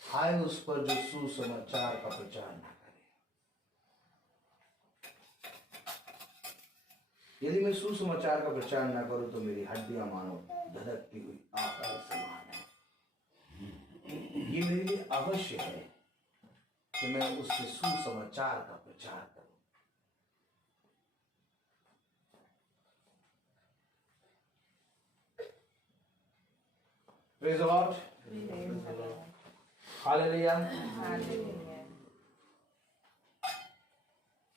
हाय उस पर जो सुसमाचार का प्रचार न करे। यदि मैं सुसमाचार का प्रचार न करूं तो मेरी हड्डियां मानो धधकती हुई आग के समान है। ये मेरे लिए अवश्य है कि मैं उसके सुसमाचार का प्रचार करूं। Praise the Lord, hallelujah.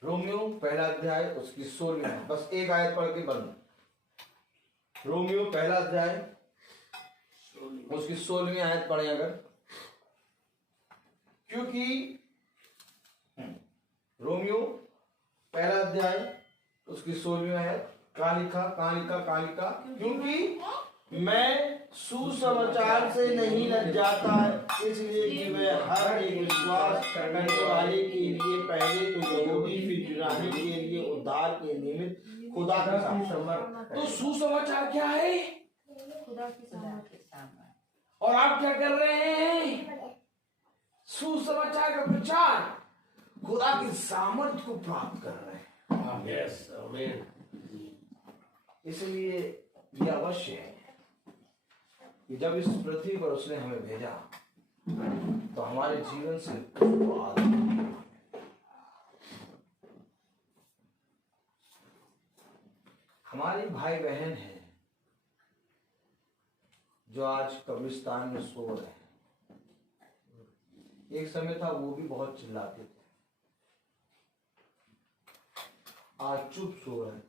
Romeo पहला अध्याय उसकी 16वीं, बस एक आयत पढ़ के बंद। रोमियो पहला अध्याय उसकी 16वीं आयत पढ़े अगर, क्योंकि रोमियो पहला अध्याय उसकी 16वीं आयत, कहाँ लिखा, क्योंकि मैं सुसमाचार से नहीं लज जाता, इसलिए कि वह हर एक विश्वास करने वाले के लिए पहले तो यहूदी फिर यूनानी के लिए उद्धार के निमित्त खुदा का सामर्थ। तो सुसमाचार क्या है? खुदा की सामर्थ। और आप क्या कर रहे हैं? सुसमाचार का प्रचार, खुदा की सामर्थ को प्राप्त कर रहे हैं। यस, आमीन। इसलिए यह अवश्य है कि जब इस पृथ्वी पर उसने हमें भेजा तो हमारे जीवन से हमारे भाई बहन हैं जो आज कब्रिस्तान में सो रहे हैं। एक समय था वो भी बहुत चिल्लाते थे, आज चुप सो रहे हैं।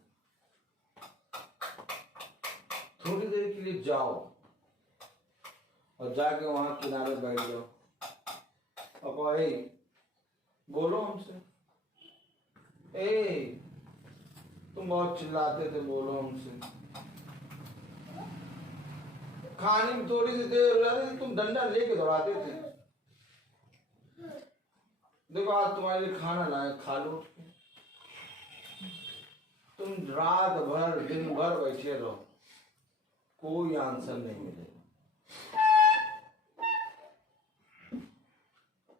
थोड़ी देर के लिए जाओ और जाके वहां किनारे बैठ जाओ और कहो, ए बोलो हमसे, ए तुम बहुत चिल्लाते थे, बोलो हमसे। खाने में थोड़ी सी देर हो जाती थी, तुम डंडा लेके दौड़ाते थे। देखो आज तुम्हारे लिए खाना लाए, खा लो। तुम रात भर दिन भर बैठे रहो, कोई आंसर नहीं मिलेगा,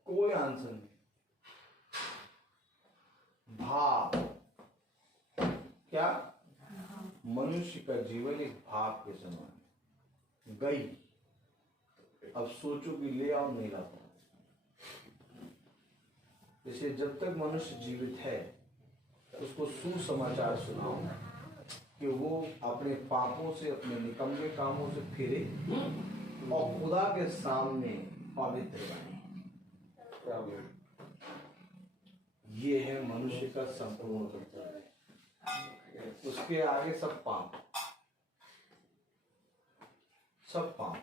कोई आंसर नहीं। भाव क्या? मनुष्य का जीवन एक भाव के समान गई। अब सोचो कि ले आओ, नहीं ला पाओ। इसलिए जब तक मनुष्य जीवित है उसको सुसमाचार सुनाओ कि वो अपने पापों से, अपने निकम्मे कामों से फिरे और खुदा के सामने पवित्र बने। ये है मनुष्य का संपूर्ण कर्तव्य। उसके आगे सब पाप, सब पाप,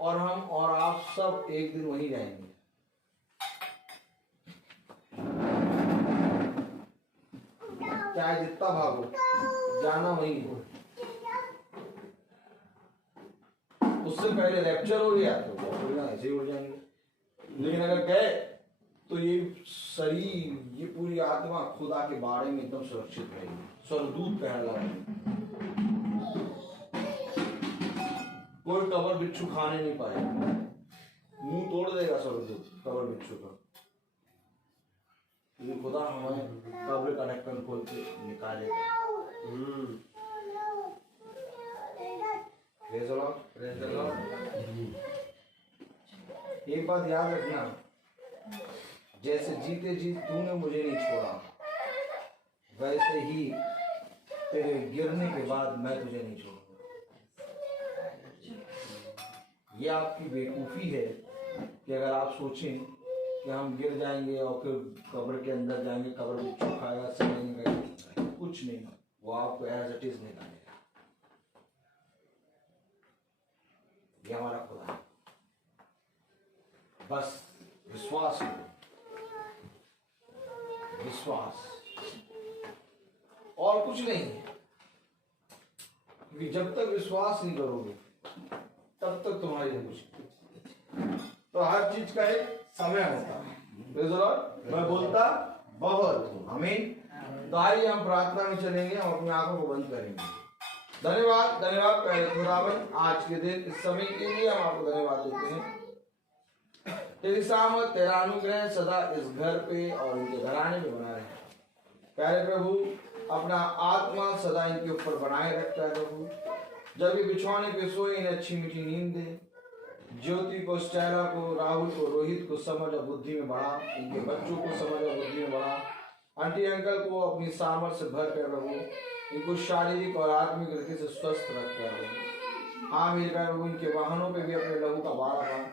और हम और आप सब एक दिन वहीं रहेंगे। चाहे जितना भागो, जाना वहीं हो। उससे पहले रैप्चर हो गया तो उड़ना ऐसे ही उड़ जाएंगे, लेकिन अगर गए तो ये शरीर, ये पूरी आत्मा खुदा के बारे में एकदम सुरक्षित रहेगी। स्वर्गदूत पहला कोई कबर बिच्छू खाने नहीं पाएगा, मुंह तोड़ देगा स्वर्गदूत कबर बिच्छू का। लेकिन खुदा हमें कब्र का ढक्कन खोल के निकालेगा। Praise the Lord, praise the Lord. एक बात याद रखना, जैसे जीते जी तूने मुझे नहीं छोड़ा, वैसे ही तेरे गिरने के बाद मैं तुझे नहीं छोड़ूंगा। ये आपकी बेवकूफ़ी है कि अगर आप सोचें कि हम गिर जाएंगे और फिर कब्र के अंदर जाएंगे, कब्र बिच्छू खाएगा, सड़ेंगे, कुछ नहीं, वो आपको एज इट इज निकालेगा। ये हमारा खुदा है। बस विश्वास करो, विश्वास, और कुछ नहीं है। क्योंकि जब तक विश्वास नहीं करोगे तब तक तुम्हारी कुछ। तो हर चीज का एक समय होता है। Praise the Lord. मैं बोलता बहुत हूं, आमीन। तो आइए हम प्रार्थना में चलेंगे, हम अपनी आंखों को बंद करेंगे। धन्यवाद, धन्यवाद प्यारे खुदावन, आज के दिन इस समय के लिए हम आपको धन्यवाद देते हैं। तेरी सामत, तेरा अनुग्रह सदा इस घर पे और इनके घराने में बना रहे। प्यारे प्रभु, अपना आत्मा सदा इनके ऊपर बनाए रखता है प्रभु। जब भी बिछौने पे सोए इन्हें अच्छी मीठी नींद दे। ज्योति को, स्टेला को, राहुल को, रोहित को समझ और बुद्धि में बढ़ा, इनके बच्चों को समझ और बुद्धि में बढ़ा, आंटी अंकल को अपनी सामर्थ्य से भर कर प्रभु इनको शारीरिक और आत्मिक रीति से स्वस्थ रख प्रभु। हाँ मेरे प्रभु इनके वाहनों पे भी अपने लहू का बाड़ा बांध,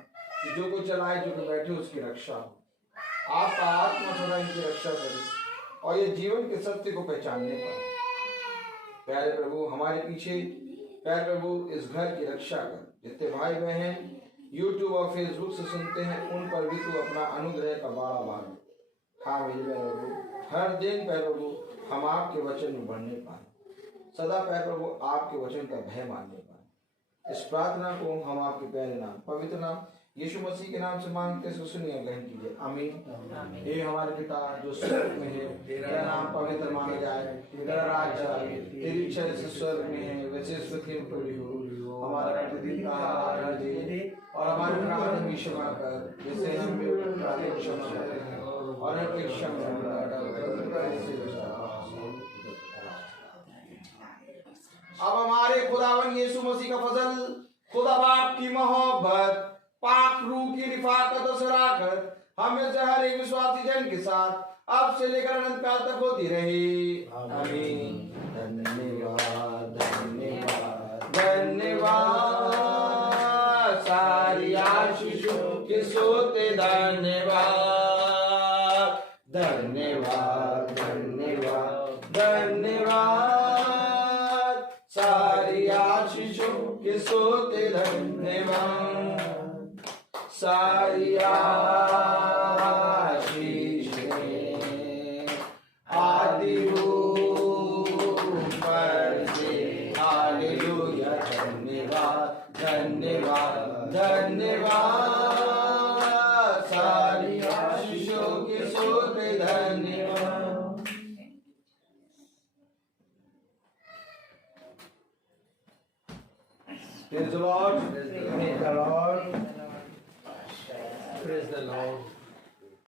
जो को चलाए जो को बैठे उसकी रक्षा हो। आपका आत्मा सदा इनकी रक्षा करे और ये जीवन के सत्य को पहचानने पाए। प्यारे प्रभु हमारे पीछे प्यारे प्रभु इस घर की रक्षा कर। जितने भाई बहन यूट्यूब और फेसबुक से सुनते हैं उन पर भी तू अपना अनुग्रह का बाड़ा बांध। हाँ मेरे प्रभु हर दिन प्यारे प्रभु हम आपके वचन में बढ़ने पाए, सदा प्यारे प्रभु आपके वचन का भय मानने पाए। इस प्रार्थना को हम आपके प्यारे नाम पवित्र नाम यीशु मसीह के नाम से मांगते सुनिए ग्रहण कीजिए। आमीन। हे हमारे पिता जो स्वर्ग में है, तेरा नाम पवित्र माना जाए, तेरा राज्य आए, तेरी इच्छा जैसे स्वर्ग में है वैसे पृथ्वी में पूरी हो। हमारा प्रतिदिन का आहार दे और हमारे अपराध हमें क्षमा कर जैसे हम भी अपराधी क्षमा करते हैं और हमें क्षमा अब हमारे खुदावन यीशु मसीह का फजल, खुदा बाप की मोहब्बत, पाक रूह की रिफाकत और शराकत हमें से हर एक विश्वासी जन के साथ अब से लेकर अनंत काल तक होती रही। आमीन। धन्यवाद धन्यवाद धन्यवाद सारी आशीषों के सोते धन्यवाद धन्यवाद धन्यवाद धन्यवाद सारी आशीषों के सोते धन्यवाद सारी आशीषें आदि रूप पर से हालेलुया। धन्यवाद धन्यवाद धन्यवाद सारी आशीषों के सोते धन्यवाद। Praise the Lord. Praise the Lord. Praise the Lord.